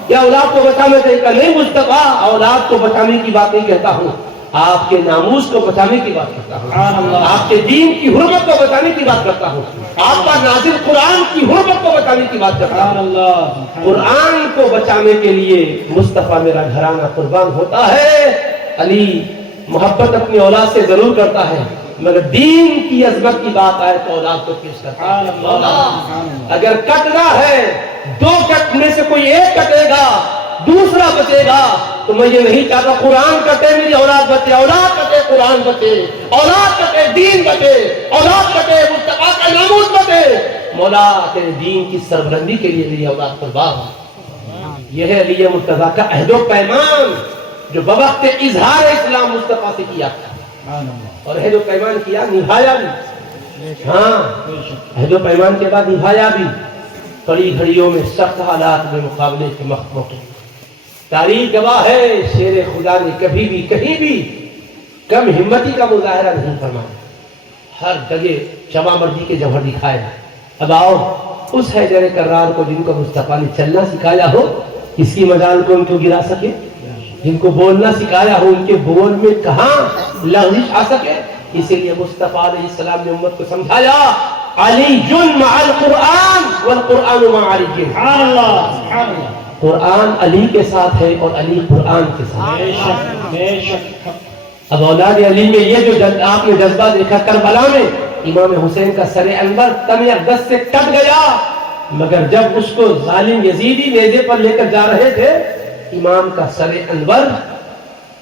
یا اولاد کو بچانے کا نہیں مصطفیٰ, اولاد کو بچانے کی بات نہیں کہتا ہوں, آپ کے ناموس کو بچانے کی بات کرتا ہوں, آپ کے دین کی حرمت کو بچانے کی بات کرتا ہوں, آپ کا نازل قرآن کی حرمت کو بچانے کی بات کرتا ہوں. قرآن کو بچانے کے لیے مصطفیٰ میرا گھرانہ قربان ہوتا ہے. علی محبت اپنی اولاد سے ضرور کرتا ہے, مگر دین کی عظمت کی بات آئے تو اولاد کو پیش کرتا ہے. اگر کٹنا ہے 2 کٹ میں سے کوئی ایک کٹے گا, دوسرا بچے گا, تو میں یہ نہیں چاہتا قرآن کٹے میری اولاد بچے, اولاد کٹے قرآن بچے, اولاد کٹے دین بچے, اولاد کٹے مصطفیٰ کا ناموس بچے. مولا تیرے دین کی سربلندی کے لیے میری اولاد قربان. یہ ہے علی مرتضیٰ کا عہد و پیمان جو بوقت اظہار اسلام مصطفیٰ سے کیا تھا, اور عہد و پیمان کیا, نبھایا بھی. ہاں, عہد و پیمان کے بعد نبھایا بھی. کڑی گھڑیوں میں سخت حالات میں مقابلے کے موقع. تاریخ گواہ ہے, شیر خدا نے کبھی بھی کہیں بھی کم ہمتی کا مظاہرہ نہیں فرمایا, ہر جگہ شمع مردی کے جوہر دکھائے. اب آؤ اس حیدر کرار کو جن کو مصطفیٰ نے چلنا سکھایا ہو, اس کی مجال کو ان کو گرا سکے, جن کو بولنا سکھایا ہو ان کے بول میں کہاں لغزش آ سکے. اسی لیے مصطفیٰ علیہ السلام نے امت کو سمجھایا, علی مع القرآن والقرآن مع علی. قرآن علی کے ساتھ ہے اور علی قرآن کے ساتھ. اب اولاد علی میں یہ جو آپ نے جذبہ دیکھا کربلا میں, امام حسین کا سر انور تن اقدس سے کٹ گیا, مگر جب اس کو ظالم یزیدی نیزے پر لے کر جا رہے تھے, امام کا سر انور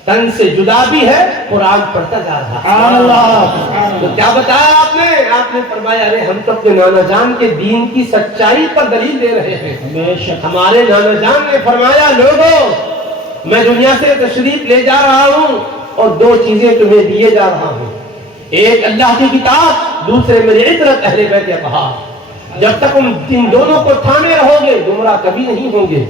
تن سے جدا بھی ہے, قرآن پڑھتا جا رہا. تو کیا بتایا آپ نے؟ آپ نے فرمایا ارے ہم تو اپنے نانا جان کے دین کی سچائی پر دلیل دے رہے ہیں. ہمارے نانا جان نے فرمایا لوگوں میں دنیا سے تشریف لے جا رہا ہوں اور 2 چیزیں تمہیں دیے جا رہا ہوں, ایک اللہ کی کتاب, دوسرے میری عطرت اہل بیت اطہار. جب تک ان دونوں کو تھامے رہو گے گمراہ کبھی نہیں ہوں گے.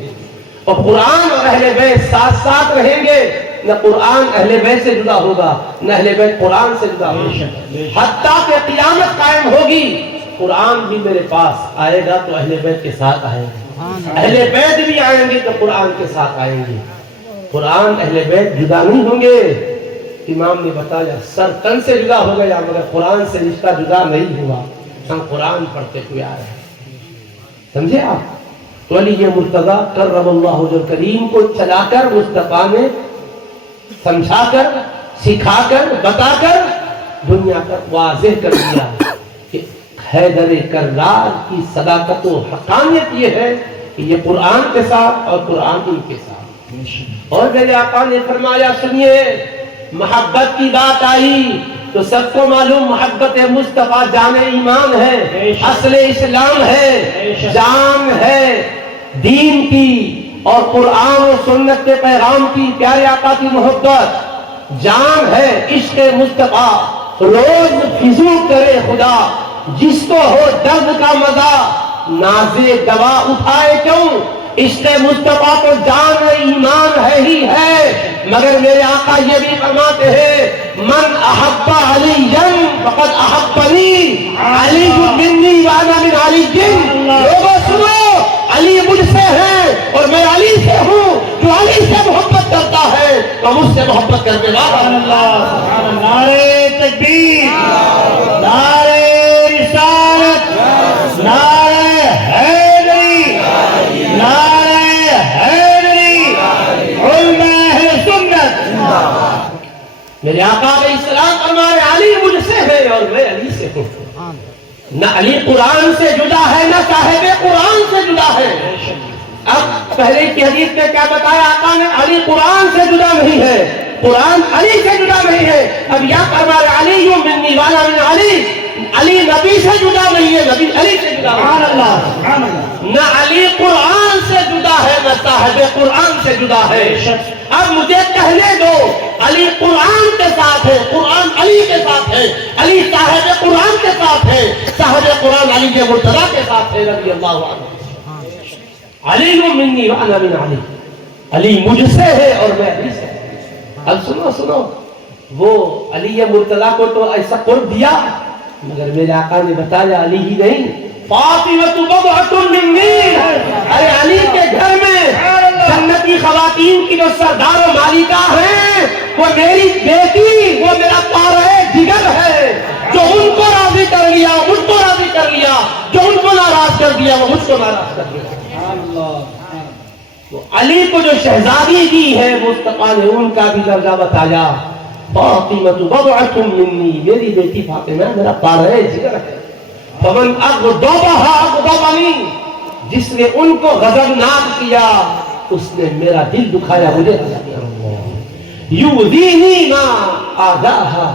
اور قرآن اور اہل بیت ساتھ ساتھ رہیں گے, نہ قرآن اہل بیت سے جدا ہوگا نہ اہل بیت قرآن سے جدا ہوگا. حتیٰ کہ قیامت قائم ہوگی قرآن بھی میرے پاس آئے گا تو اہل بیت کے ساتھ آئیں گے, اہل بیت بھی آئیں گے تو قرآن کے ساتھ آئیں گے. قرآن اہل بیت جدا نہیں ہوں گے. امام نے بتایا سر تن سے جدا ہو گیا مگر قرآن سے رشتہ جدا نہیں ہوا, ہم قرآن پڑھتے ہوئے آ رہے ہیں. سمجھے آپ؟ تو علی مرتضیٰ کرم اللہ وجہ کریم کو چلا کر مصطفیٰ نے سمجھا کر سکھا کر بتا کر دنیا کا واضح کر دیا کہ حیدر کرار کی صداقت و حقانیت یہ ہے کہ یہ قرآن کے ساتھ اور قرآن ان کے ساتھ. اور میرے آقا نے فرمایا سنیے, محبت کی بات آئی تو سب کو معلوم محبت مصطفیٰ جان ایمان ہے, اصل اسلام ہے, جان ہے دین کی اور قرآن و سنت کے پیغام کی. پیارے آقا کی محبت جان ہے عشق مصطفیٰ, روز فضو کرے خدا, جس کو ہو درد کا مزہ نازے دوا اٹھائے کیوں. عشق مصطفیٰ کو جان ایمان ہے ہی ہے, مگر میرے آقا یہ بھی فرماتے ہیں من احب علی فقد احبنی, علی منی وانا من علی. لوگوں سنو, علی مجھ سے ہے اور میں علی سے ہوں. جو علی سے محبت کرتا ہے تو مجھ سے محبت کرنے والا. نعرے تکبیر, نعرے رسالت, نعرے علیہ السلام فرمائے علی مجھ سے ہے اور میں علی سے ہوں. نہ علی قرآن سے جدا ہے نہ صاحب قرآن سے جدا ہے. اب پہلے کی حدیث میں کیا بتایا آقا نے؟ علی قرآن سے جدا نہیں ہے, قرآن علی سے جدا نہیں ہے. اب یا فرمائے علی منی وانا من علی, علی نبی سے جدا نہیں ہے, نبی علی سے جدا ہے. نہ علی قرآن سے جدا ہے نہ صاحب قرآن سے جدا ہے. اب مجھے کہنے دو, علی قرآن کے ساتھ ہے, قرآن علی کے ساتھ ہے, علی صاحب قرآن کے ساتھ ہے, صاحب قرآن علی کے مرتضیٰ کے ساتھ ہے رضی اللہ عنہ. علی منی وانا من علی, علی مجھ سے ہے اور میں علی سے. اب سنو, وہ علی مرتضیٰ کو تو ایسا قرب دیا, مگر میرے آقا نے بتایا علی ہی نہیں, فاطمہ بضعۃ منی, ارے علی کے گھر میں جنتی خواتین کی جو سردار و مالکہ ہیں وہ میری بیٹی, وہ میرا پارہ جگر ہے. جو ان کو راضی کر لیا مجھ کو راضی کر لیا, جو ان کو ناراض کر دیا وہ مجھ کو ناراض کر دیا. تو علی کو جو شہزادی دی ہے مصطفیٰ نے ان کا بھی درجہ بتایا, فاطمہ بضعۃ منی, میری بیٹی فاطمہ میرا پارہ جگر ہے. فمن اغضبها اغضبنی, جس نے ان کو غضبناک کیا اس نے میرا دل دکھایا, مجھے یؤذینی ما آذاہا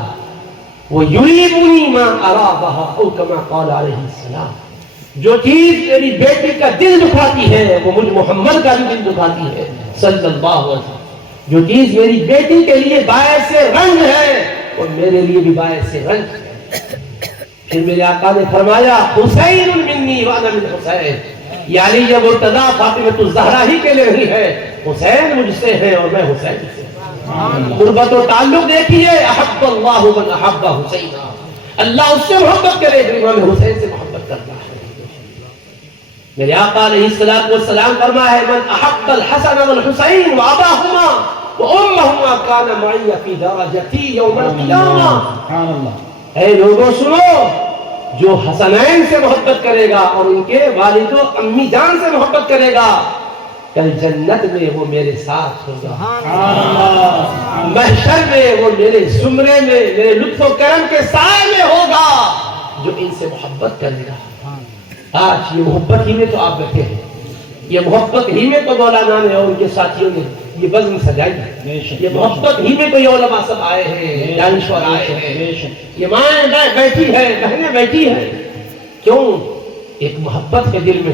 ویریبنی ما ارابہا, او کما قال علیہ السلام. جو چیز میری بیٹی کا دل دکھاتی ہے وہ مجھ محمد کا بھی دل دکھاتی ہے صلی اللہ علیہ وسلم. جو چیز میری بیٹی کے لیے باعث رنج ہے وہ میرے لیے بھی باعث رنج ہے. پھر میرے آقا نے فرمایا حسین منی وانا من حسین, یہ علی مرتضیٰ فاطمہ الزہرا ہی کے لیے نہیں ہے, حسین مجھ سے ہے اور میں حسین سے. قربت و تعلق دیکھیے, احب اللہ من احب حسین, اللہ اس سے محبت کرے جو امام حسین سے محبت کرتا ہے. میرے آقا علیہ السلام فرمایا ہے من احب الحسن والحسین واباہما وامہما کان معی فی درجتی یوم القیامہ. اے لوگوں سنو, جو حسنین سے محبت کرے گا اور ان کے والد و امی جان سے محبت کرے گا کل جنت میں وہ میرے ساتھ ہوگا, محشر میں وہ میرے زمرے میں میرے لطف و کرم کے سائے میں ہوگا جو ان سے محبت کرے گا. آج یہ محبت ہی میں تو آپ بیٹھے ہیں, یہ محبت ہی میں تو مولانا نے اور ان کے ساتھیوں نے یہ بزم سجائی ہے, یہ محبت ہی میں تو یہ علماء سب آئے ہیں, دانشور آئے ہیں, یہ مائیں بیٹھی ہے, بہنیں بیٹھی ہیں. کیوں؟ ایک محبت کے دل میں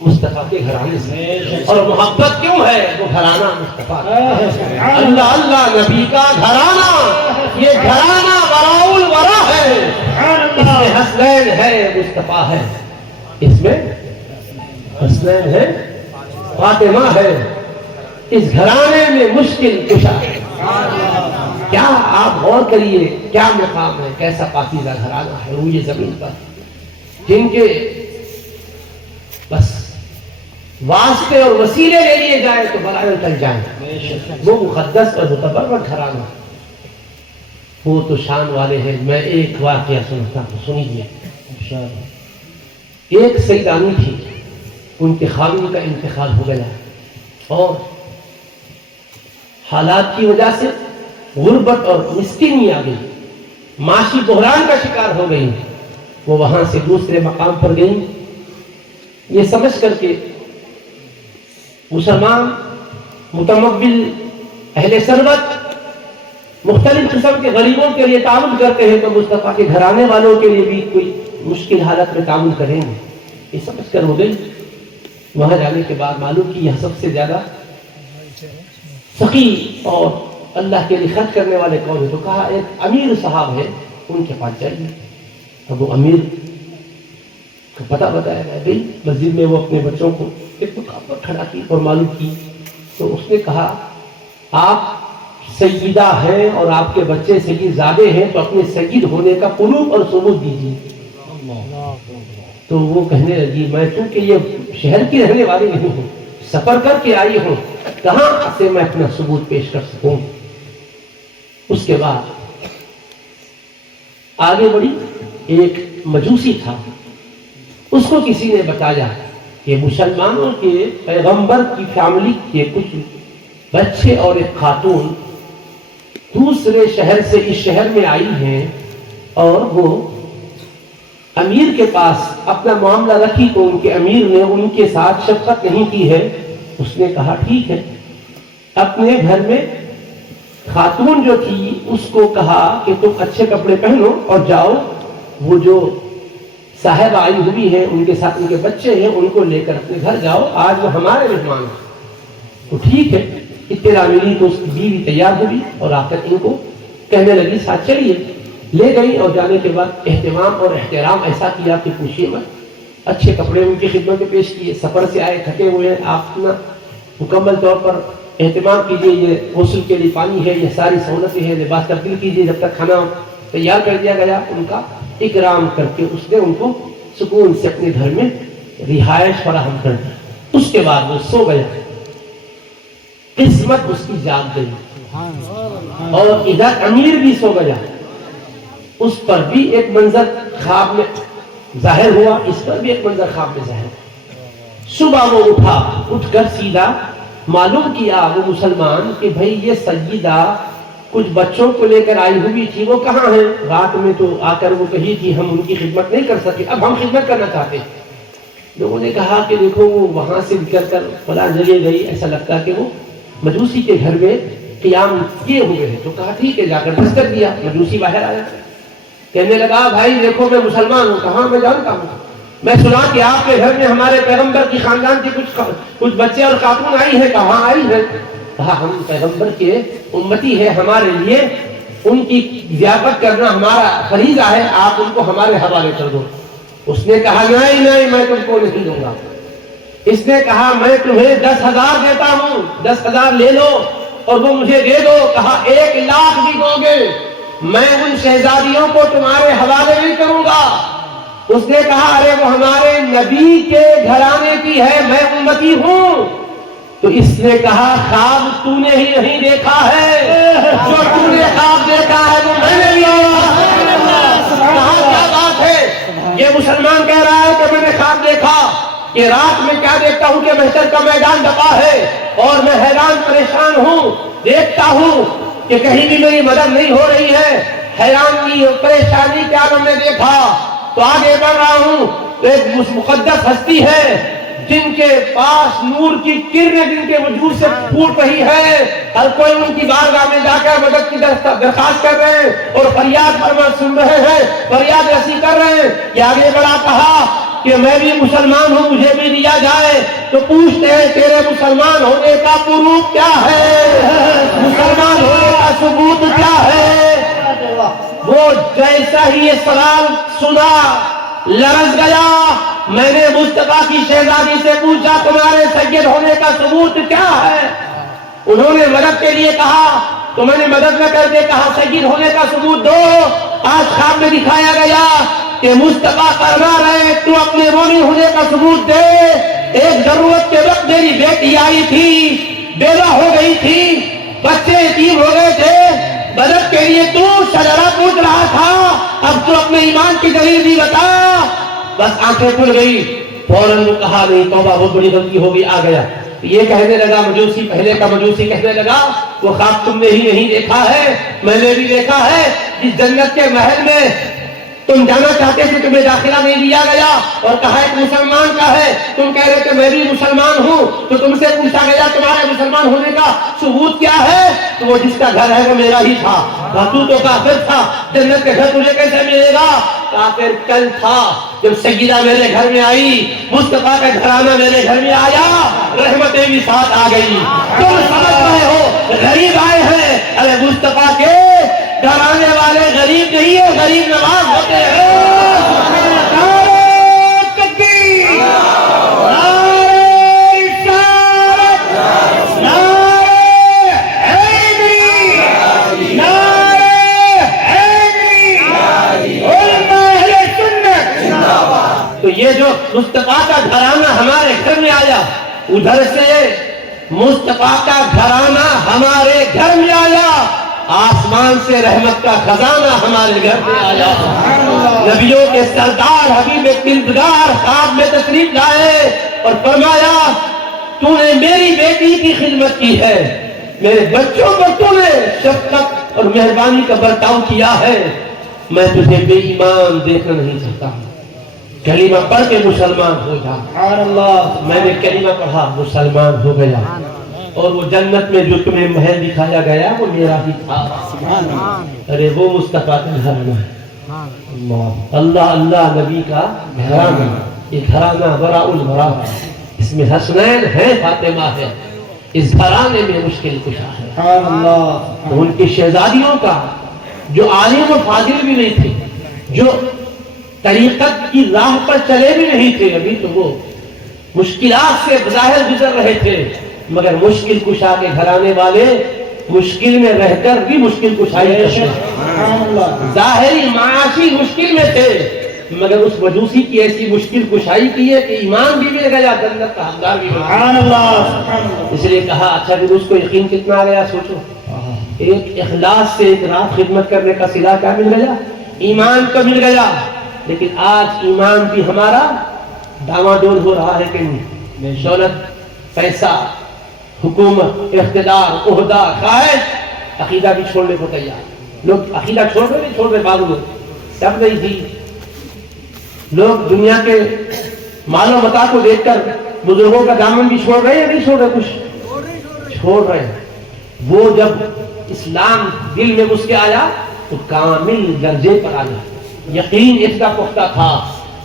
مصطفیٰ کے گھرانے سے, اور محبت کیوں ہے؟ وہ گھرانہ مصطفیٰ, اللہ اللہ نبی کا گھرانہ, یہ گھرانہ وراء الورا ہے. اس میں حسنین ہے, مصطفیٰ ہے, اس میں حسنین ہے, فاطمہ ہے. اس گھرانے میں مشکل کشا ہے. کیا آپ غور کریے کیا مقام ہے, کیسا پاکیزہ گھرانہ ہے روئے زمین پر, جن کے بس واسطے اور وسیلے لے لیے جائیں تو بلائیں ٹل جائیں. وہ مقدس اور متبرک گھرانہ, وہ تو شان والے ہیں. میں ایک واقعہ سنتا ہوں, سنیے. ایک سیدانی تھی, ان کے خاوند کا انتقال ہو گیا اور حالات کی وجہ سے غربت اور مسکینی آ گئی, معاشی بحران کا شکار ہو گئی. وہ وہاں سے دوسرے مقام پر گئی, یہ سمجھ کر کے مسلمان متمول اہل ثروت مختلف قسم کے غریبوں کے لیے تعاون کرتے ہیں, تو مصطفیٰ کے گھرانے والوں کے لیے بھی کوئی مشکل حالت میں تعاون کریں گے, یہ سمجھ کر ہو گئی. وہاں جانے کے بعد معلوم کی یہ سب سے زیادہ سخی اور اللہ کے لیے خرچ کرنے والے کون ہیں, تو کہا ایک امیر صاحب ہے ان کے پاس جائیے. اب وہ امیر کو پتہ بتایا گیا, بھائی مسجد میں وہ اپنے بچوں کو ایک مقام پر کھڑا کی اور معلوم کی, تو اس نے کہا آپ سیدہ ہیں اور آپ کے بچے سید زادے ہیں, تو اپنے سید ہونے کا پروف اور ثبوت دیجیے. تو وہ کہنے لگی میں چونکہ یہ شہر کی رہنے والی نہیں ہوں, سفر کر کے آئی ہوں, کہاں سے میں اپنا ثبوت پیش کر سکوں. اس کے بعد آگے بڑھی, ایک مجوسی تھا, اس کو کسی نے بتایا کہ مسلمانوں کے پیغمبر کی فیملی کے کچھ بچے اور ایک خاتون دوسرے شہر سے اس شہر میں آئی ہیں اور وہ امیر کے پاس اپنا معاملہ رکھی تو ان کے امیر نے ان کے ساتھ شفقت نہیں کی ہے. اس نے کہا ٹھیک ہے. اپنے گھر میں خاتون جو تھی اس کو کہا کہ تم اچھے کپڑے پہنو اور جاؤ, وہ جو صاحب آئی ہوئی ہے ان کے ساتھ ان کے بچے ہیں ان کو لے کر اپنے گھر جاؤ, آج وہ ہمارے مہمان ہیں. تو ٹھیک ہے. اطلاع ملی تو اس کی بیوی تیار ہوئی اور آ کر ان کو کہنے لگی ساتھ چلیے. لے گئی اور جانے کے بعد اہتمام اور احترام ایسا کیا کہ پوچھیے مت. اچھے کپڑے ان کی خدمت میں پیش کیے. سفر سے آئے تھکے ہوئے ہیں, آپ اپنا مکمل طور پر اہتمام کیجیے. یہ غسل کے لیے پانی ہے, یہ ساری سہولتیں ہیں, لباس تبدیل کیجیے. جب تک کھانا تیار کر دیا گیا ان کا اکرام کر کے اس نے ان کو سکون سے اپنے گھر میں رہائش فراہم کر دی. اس کے بعد وہ سو گیا. قسمت اس کی جاگ گئی اور ادھر امیر بھی سو گیا. اس پر بھی ایک منظر خواب میں ظاہر ہوا, اس پر بھی ایک منظر خواب میں ظاہر ہوا. صبح وہ اٹھا, اٹھ کر سیدھا معلوم کیا وہ مسلمان کہ بھئی یہ سیدہ کچھ بچوں کو لے کر آئی ہوئی تھی, وہ کہاں ہیں؟ رات میں تو آ کر وہ کہی تھی ہم ان کی خدمت نہیں کر سکے, اب ہم خدمت کرنا چاہتے ہیں. لوگوں نے کہا کہ دیکھو وہ وہاں سے نکل کر فلاں جگہ گئی, ایسا لگتا کہ وہ مجوسی کے گھر میں قیام کیے ہوئے ہیں. تو کہا ٹھیک ہے, جا کر دستک دیا. مجوسی باہر آیا, کہنے لگا بھائی دیکھو میں مسلمان ہوں. کہاں میں جانتا ہوں, میں سنا کہ آپ کے گھر میں ہمارے پیغمبر کی خاندان کی کچھ بچے اور خاتون آئی ہیں. کہاں آئی ہیں؟ کہا ہم پیغمبر کے امتی ہے, ہمارے لیے ان کی ضیافت کرنا ہمارا فریضہ ہے, آپ ان کو ہمارے حوالے کر دو. اس نے کہا نہیں نہیں میں تم کو نہیں دوں گا. اس نے کہا میں تمہیں 10,000 دیتا ہوں, 10,000 لے لو اور وہ مجھے دے دو. کہا 1,00,000 بھی دو گے میں ان شہزادیوں کو تمہارے حوالے نہیں کروں گا. اس نے کہا ارے وہ ہمارے نبی کے گھرانے کی ہے, میں امتی ہوں. تو اس نے کہا خواب تو نے ہی نہیں دیکھا ہے, جو تو نے خواب دیکھا ہے وہ میں نے کہا کیا بات ہے؟ یہ مسلمان کہہ رہا ہے کہ میں نے خواب دیکھا کہ رات میں کیا دیکھتا ہوں کہ محشر کا میدان ڈپا ہے اور میں حیران پریشان ہوں, دیکھتا ہوں کہ کہیں بھی میری مدد نہیں ہو رہی ہے. حیرانی اور پریشانی کیا میں نے دیکھا تو آگے بڑھ رہا ہوں. ایک مقدس ہستی ہے جن کے پاس نور کی کرنیں جن کے وجود سے پھوٹ رہی ہے, ہر کوئی ان کی بارگاہ میں جا کر مدد کی درخواست کر رہے ہیں اور فریاد فرمان سن رہے ہیں, فریاد رسی کر رہے ہیں. یہ آگے بڑھا, کہا کہ میں بھی مسلمان ہوں, مجھے بھی دیا جائے. تو پوچھتے ہیں تیرے مسلمان ہونے کا پروف کیا ہے, مسلمان ہونے کا ثبوت کیا ہے؟ وہ جیسا ہی یہ سوال سنا لرز گیا. میں نے مصطفیٰ کی شہزادی سے پوچھا تمہارے سید ہونے کا ثبوت کیا ہے؟ انہوں نے مدد کے لیے کہا تو میں نے مدد نہ کر کے کہا سید ہونے کا ثبوت دو. آج خواب میں دکھایا گیا کہ مصطفیٰ فرما رہے تو اپنے مومن ہونے کا ثبوت دے. ایک ضرورت کے وقت میری بیٹی آئی تھی, بیوہ ہو گئی تھی, بچے یتیم ہو گئے تھے, مدد کے لیے تو شجرہ پوچھ رہا تھا, اب تو اپنے ایمان کی دلیل بھی بتا. بس آنکھیں کھل گئی, فوراً وہ کہا نہیں توبہ بہت بڑی غلطی ہوگی, آ گیا. یہ کہنے لگا مجوسی, پہلے کا مجوسی کہنے لگا وہ خواب تم نے ہی نہیں دیکھا ہے, میں نے بھی دیکھا ہے. جس جنت کے محل میں تم جانا چاہتے تھے تمہیں داخلہ نہیں دیا گیا اور کہا ایک مسلمان کا ہے, تم کہہ رہے تھے میں بھی مسلمان ہوں, تو تم سے پوچھا گیا تمہارے مسلمان ہونے کا ثبوت کیا ہے, تو وہ جس کا گھر ہے وہ میرا ہی تھا. تو کافر تھا, جنت کے گھر تجھے کیسے ملے گا؟ کافر کل تھا جب سیدہ میرے گھر میں آئی, مصطفیٰ کا گھرانہ میرے گھر میں آیا, رحمتیں بھی ساتھ آ گئی. تم سمجھ رہے ہو غریب آئے ہیں, ارے مصطفیٰ کے گھرانے والے غریب نہیں ہے, غریب نواز ہوتے ہیں. تکبیر, نعرہ رسالت, نعرہ حیدری, نعرہ حیدری, علماء اہل سنت. تو یہ جو مصطفیٰ کا گھرانہ ہمارے گھر میں آیا, ادھر سے مصطفیٰ کا گھرانہ ہمارے گھر میں آیا, آسمان سے رحمت کا خزانہ ہمارے گھر میں آیا. نبیوں کے سردار حبیب کردگار خواب میں تشریف لائے اور فرمایا تو نے میری بیٹی کی خدمت کی ہے, میرے بچوں کو تو نے شفقت اور مہربانی کا برتاؤ کیا ہے، میں تجھے بے ایمان دیکھنا نہیں چاہتا ہوں، کلمہ پڑھ کے مسلمان ہو جا۔ سبحان اللہ۔ میں نے کلمہ پڑھا، مسلمان ہو گیا، اور وہ جنت میں جو تمہیں محل دکھایا گیا وہ میرا ہی تھا۔ ارے وہ مصطفیٰ کا گھرانہ ہے، اللہ اللہ نبی کا گھرانہ، یہ گھرانہ براء البراء ہے، اس میں حسنین ہے، فاطمہ ہے، اس گھرانے میں مشکل کشا ہے۔ سبحان اللہ۔ تو ان کی شہزادیوں کا جو عالم و فاضل بھی نہیں تھے، جو طریقت کی راہ پر چلے بھی نہیں تھے، ابھی تو وہ مشکلات سے بظاہر گزر رہے تھے، مگر مشکل کشا کے گھرانے والے مشکل میں رہ کر بھی مشکل کشائی کرتے ہیں۔ ظاہری معاشی مشکل میں تھے، مگر اس مجوسی کی ایسی مشکل کشائی کی ہے کہ ایمان بھی مل گیا، جنت کا حقدار بھی بن گیا۔ سبحان اللہ۔ اس لیے کہا اچھا پھر اس کو یقین کتنا آ گیا، سوچو، ایک اخلاص سے ایک رات خدمت کرنے کا صلہ کیا مل گیا، ایمان تو مل گیا، لیکن آج ایمان بھی ہمارا ڈاواڈول ہو رہا ہے کہ نہیں؟ دولت، پیسہ، حکومت، اقتدار، عہدہ، خواہش، عقیدہ بھی چھوڑنے کو تیار۔ لوگ عقیدہ چھوڑ رہے نہیں چھوڑ رہے، معلوم تب نہیں تھی، لوگ دنیا کے مال و متاع کو دیکھ کر بزرگوں کا دامن بھی چھوڑ رہے ہیں یا نہیں چھوڑ رہے؟ کچھ چھوڑ رہے ہیں۔ وہ جب اسلام دل میں گھس کے آیا تو کامل درجے پر آیا، یقین اس کا پختہ تھا،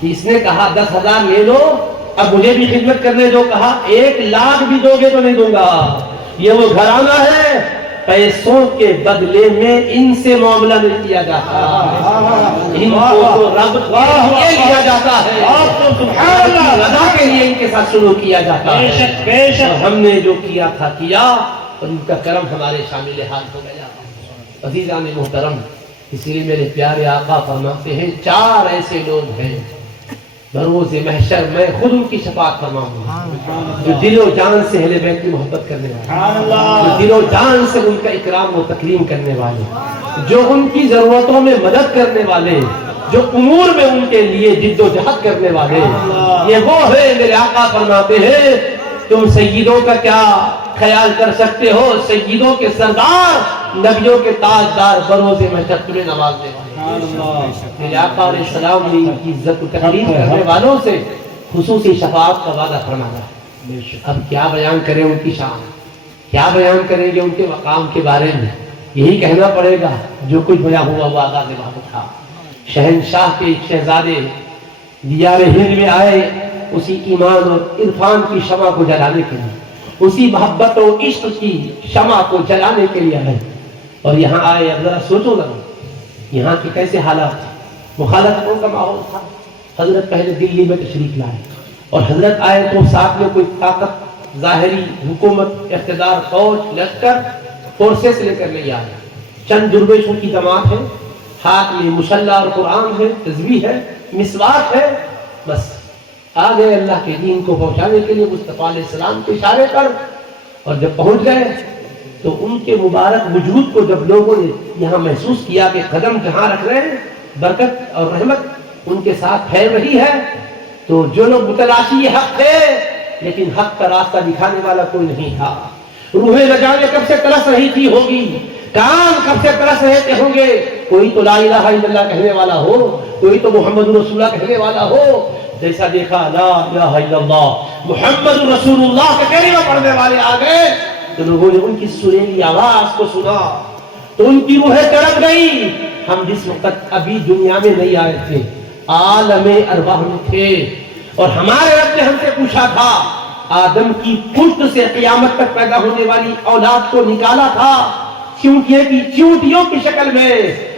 اس نے کہا 10,000 لے لو، اب مجھے بھی خدمت کرنے دو، کہا 1,00,000 بھی دو گے تو نہیں دوں گا۔ یہ وہ گھرانہ ہے، پیسوں کے بدلے میں ان سے معاملہ نہیں کیا جاتا، ان کو تو رب کے لیے لیا جاتا ہے، رضا کے لیے ان کے ساتھ سلوک کیا جاتا ہے۔ اور ہم نے جو کیا تھا کیا، اور ان کا کرم ہمارے شامل حال ہو گیا۔ عزیزان محترم، اسی لیے میرے پیارے آقا فرماتے ہیں 4 ایسے لوگ ہیں بروز محشر میں خود ان کی شفاعت فرماؤں گا، جو دل و جان سے اہل بیت کی محبت کرنے والے، جو دل و جان سے ان کا اکرام و تکریم کرنے والے، جو ان کی ضرورتوں میں مدد کرنے والے، جو امور میں ان کے لیے جد و جہد کرنے والے، یہ وہ ہے میرے آقا فرماتے ہیں تم سیدوں کا کیا خیال کر سکتے ہو، سیدوں کے سردار، نبیوں کے تاجدار، بروز محشر تمہیں نوازنے والے۔ میرے آقا علیہ السلام نے ان کی عزت و تکریم کرنے والوں سے خصوصی شفاعت کا وعدہ فرمایا۔ اب کیا بیان کریں ان کی شان، کیا بیان کریں گے ان کے مقام کے بارے میں؟ یہی کہنا پڑے گا جو کچھ بیان ہوا وہ آغاز بات تھا۔ شہنشاہ کے ایک شہزادے دیار ہند میں آئے اسی ایمان اور عرفان کی شمع کو جلانے کے لیے، اسی محبت و عشق کی شمع کو جلانے کے لیے آئے، اور یہاں آئے۔ اب ذرا سوچو ذرا یہاں کے کیسے حالات تھے، مخالفتوں کا ماحول تھا۔ حضرت پہلے دلی میں تشریف لائے، اور حضرت آئے تو ساتھ میں کوئی طاقت، ظاہری حکومت، اقتدار، فوج، لشکر، فورسز لے کر نہیں آئے۔ چند درویشوں کی جماعت ہے، ہاتھ میں مصلی اور قرآن ہے، تسبیح ہے، مسواک ہے، بس آ گئے اللہ کے دین کو پہنچانے کے لیے مصطفیٰ علیہ السلام کے اشارے پر۔ اور جب پہنچ گئے تو ان کے مبارک وجود کو جب لوگوں نے یہاں محسوس کیا کہ قدم جہاں رکھ رہے ہیں برکت اور رحمت ان کے ساتھ پھیل رہی ہے، تو جو لوگ متلاشی حق تھے لیکن حق کا راستہ دکھانے والا کوئی نہیں تھا، روحیں نہ جانے کب سے ترس رہی تھی ہوگی، کان کب سے ترس رہے تھے ہوں گے، کوئی تو لا الہ الا اللہ کہنے والا ہو، کوئی تو محمد رسول اللہ کہنے والا ہو۔ جیسا دیکھا لا الہ الا اللہ محمد رسول اللہ کے کلمہ پڑھنے والے آ گئے تو لوگوں نے ان کی سریلی آواز کو سنا تو ان کی روحیں تڑپ گئی۔ ہم جس وقت ابھی دنیا میں نہیں آئے تھے، عالم ارواح میں تھے، اور ہمارے رب نے ہم سے پوچھا تھا، آدم کی پشت سے قیامت تک پیدا ہونے والی اولاد کو نکالا تھا چیونٹیوں کی شکل میں،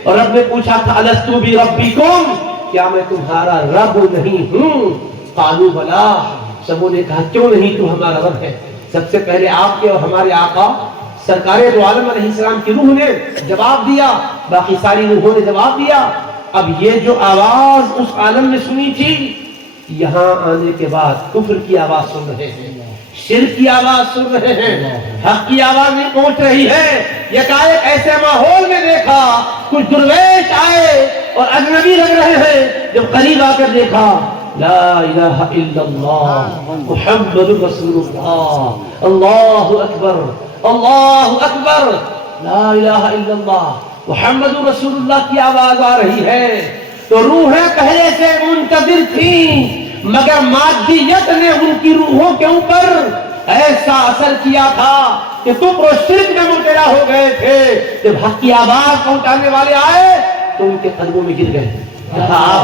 اور رب نے پوچھا تھا الستو بربکم، کیا میں تمہارا رب نہیں ہوں؟ قالوا بلا، سبوں نے کہا کیوں نہیں، تو ہمارا رب ہے۔ سب سے پہلے آپ کے اور ہمارے آقا سرکار دو عالم علیہ السلام کی روح نے جواب دیا، باقی ساری روحوں نے جواب دیا۔ اب یہ جو آواز اس عالم نے سنی تھی، یہاں آنے کے بعد کفر کی آواز سن رہے ہیں، شرک کی آواز سن رہے ہیں، حق کی آواز نہیں پہنچ رہی ہے۔ یکایک ایسے ماحول میں دیکھا کچھ درویش آئے اور اجنبی لگ رہے ہیں، جب قریب آ کر دیکھا لا الہ الا اللہ محمد رسول اللہ، اللہ اکبر اللہ اکبر، لا الہ الا اللہ محمد رسول اللہ کی آواز آ رہی ہے تو روحیں پہلے سے منتظر تھیں، مگر مادیت نے ان کی روحوں کے اوپر ایسا اثر کیا تھا کہ کفر و شرک میں مبتلا ہو گئے تھے. جب حق کی آواز پہنچانے والے آئے تو ان کے قلبوں میں گر گئے. کہا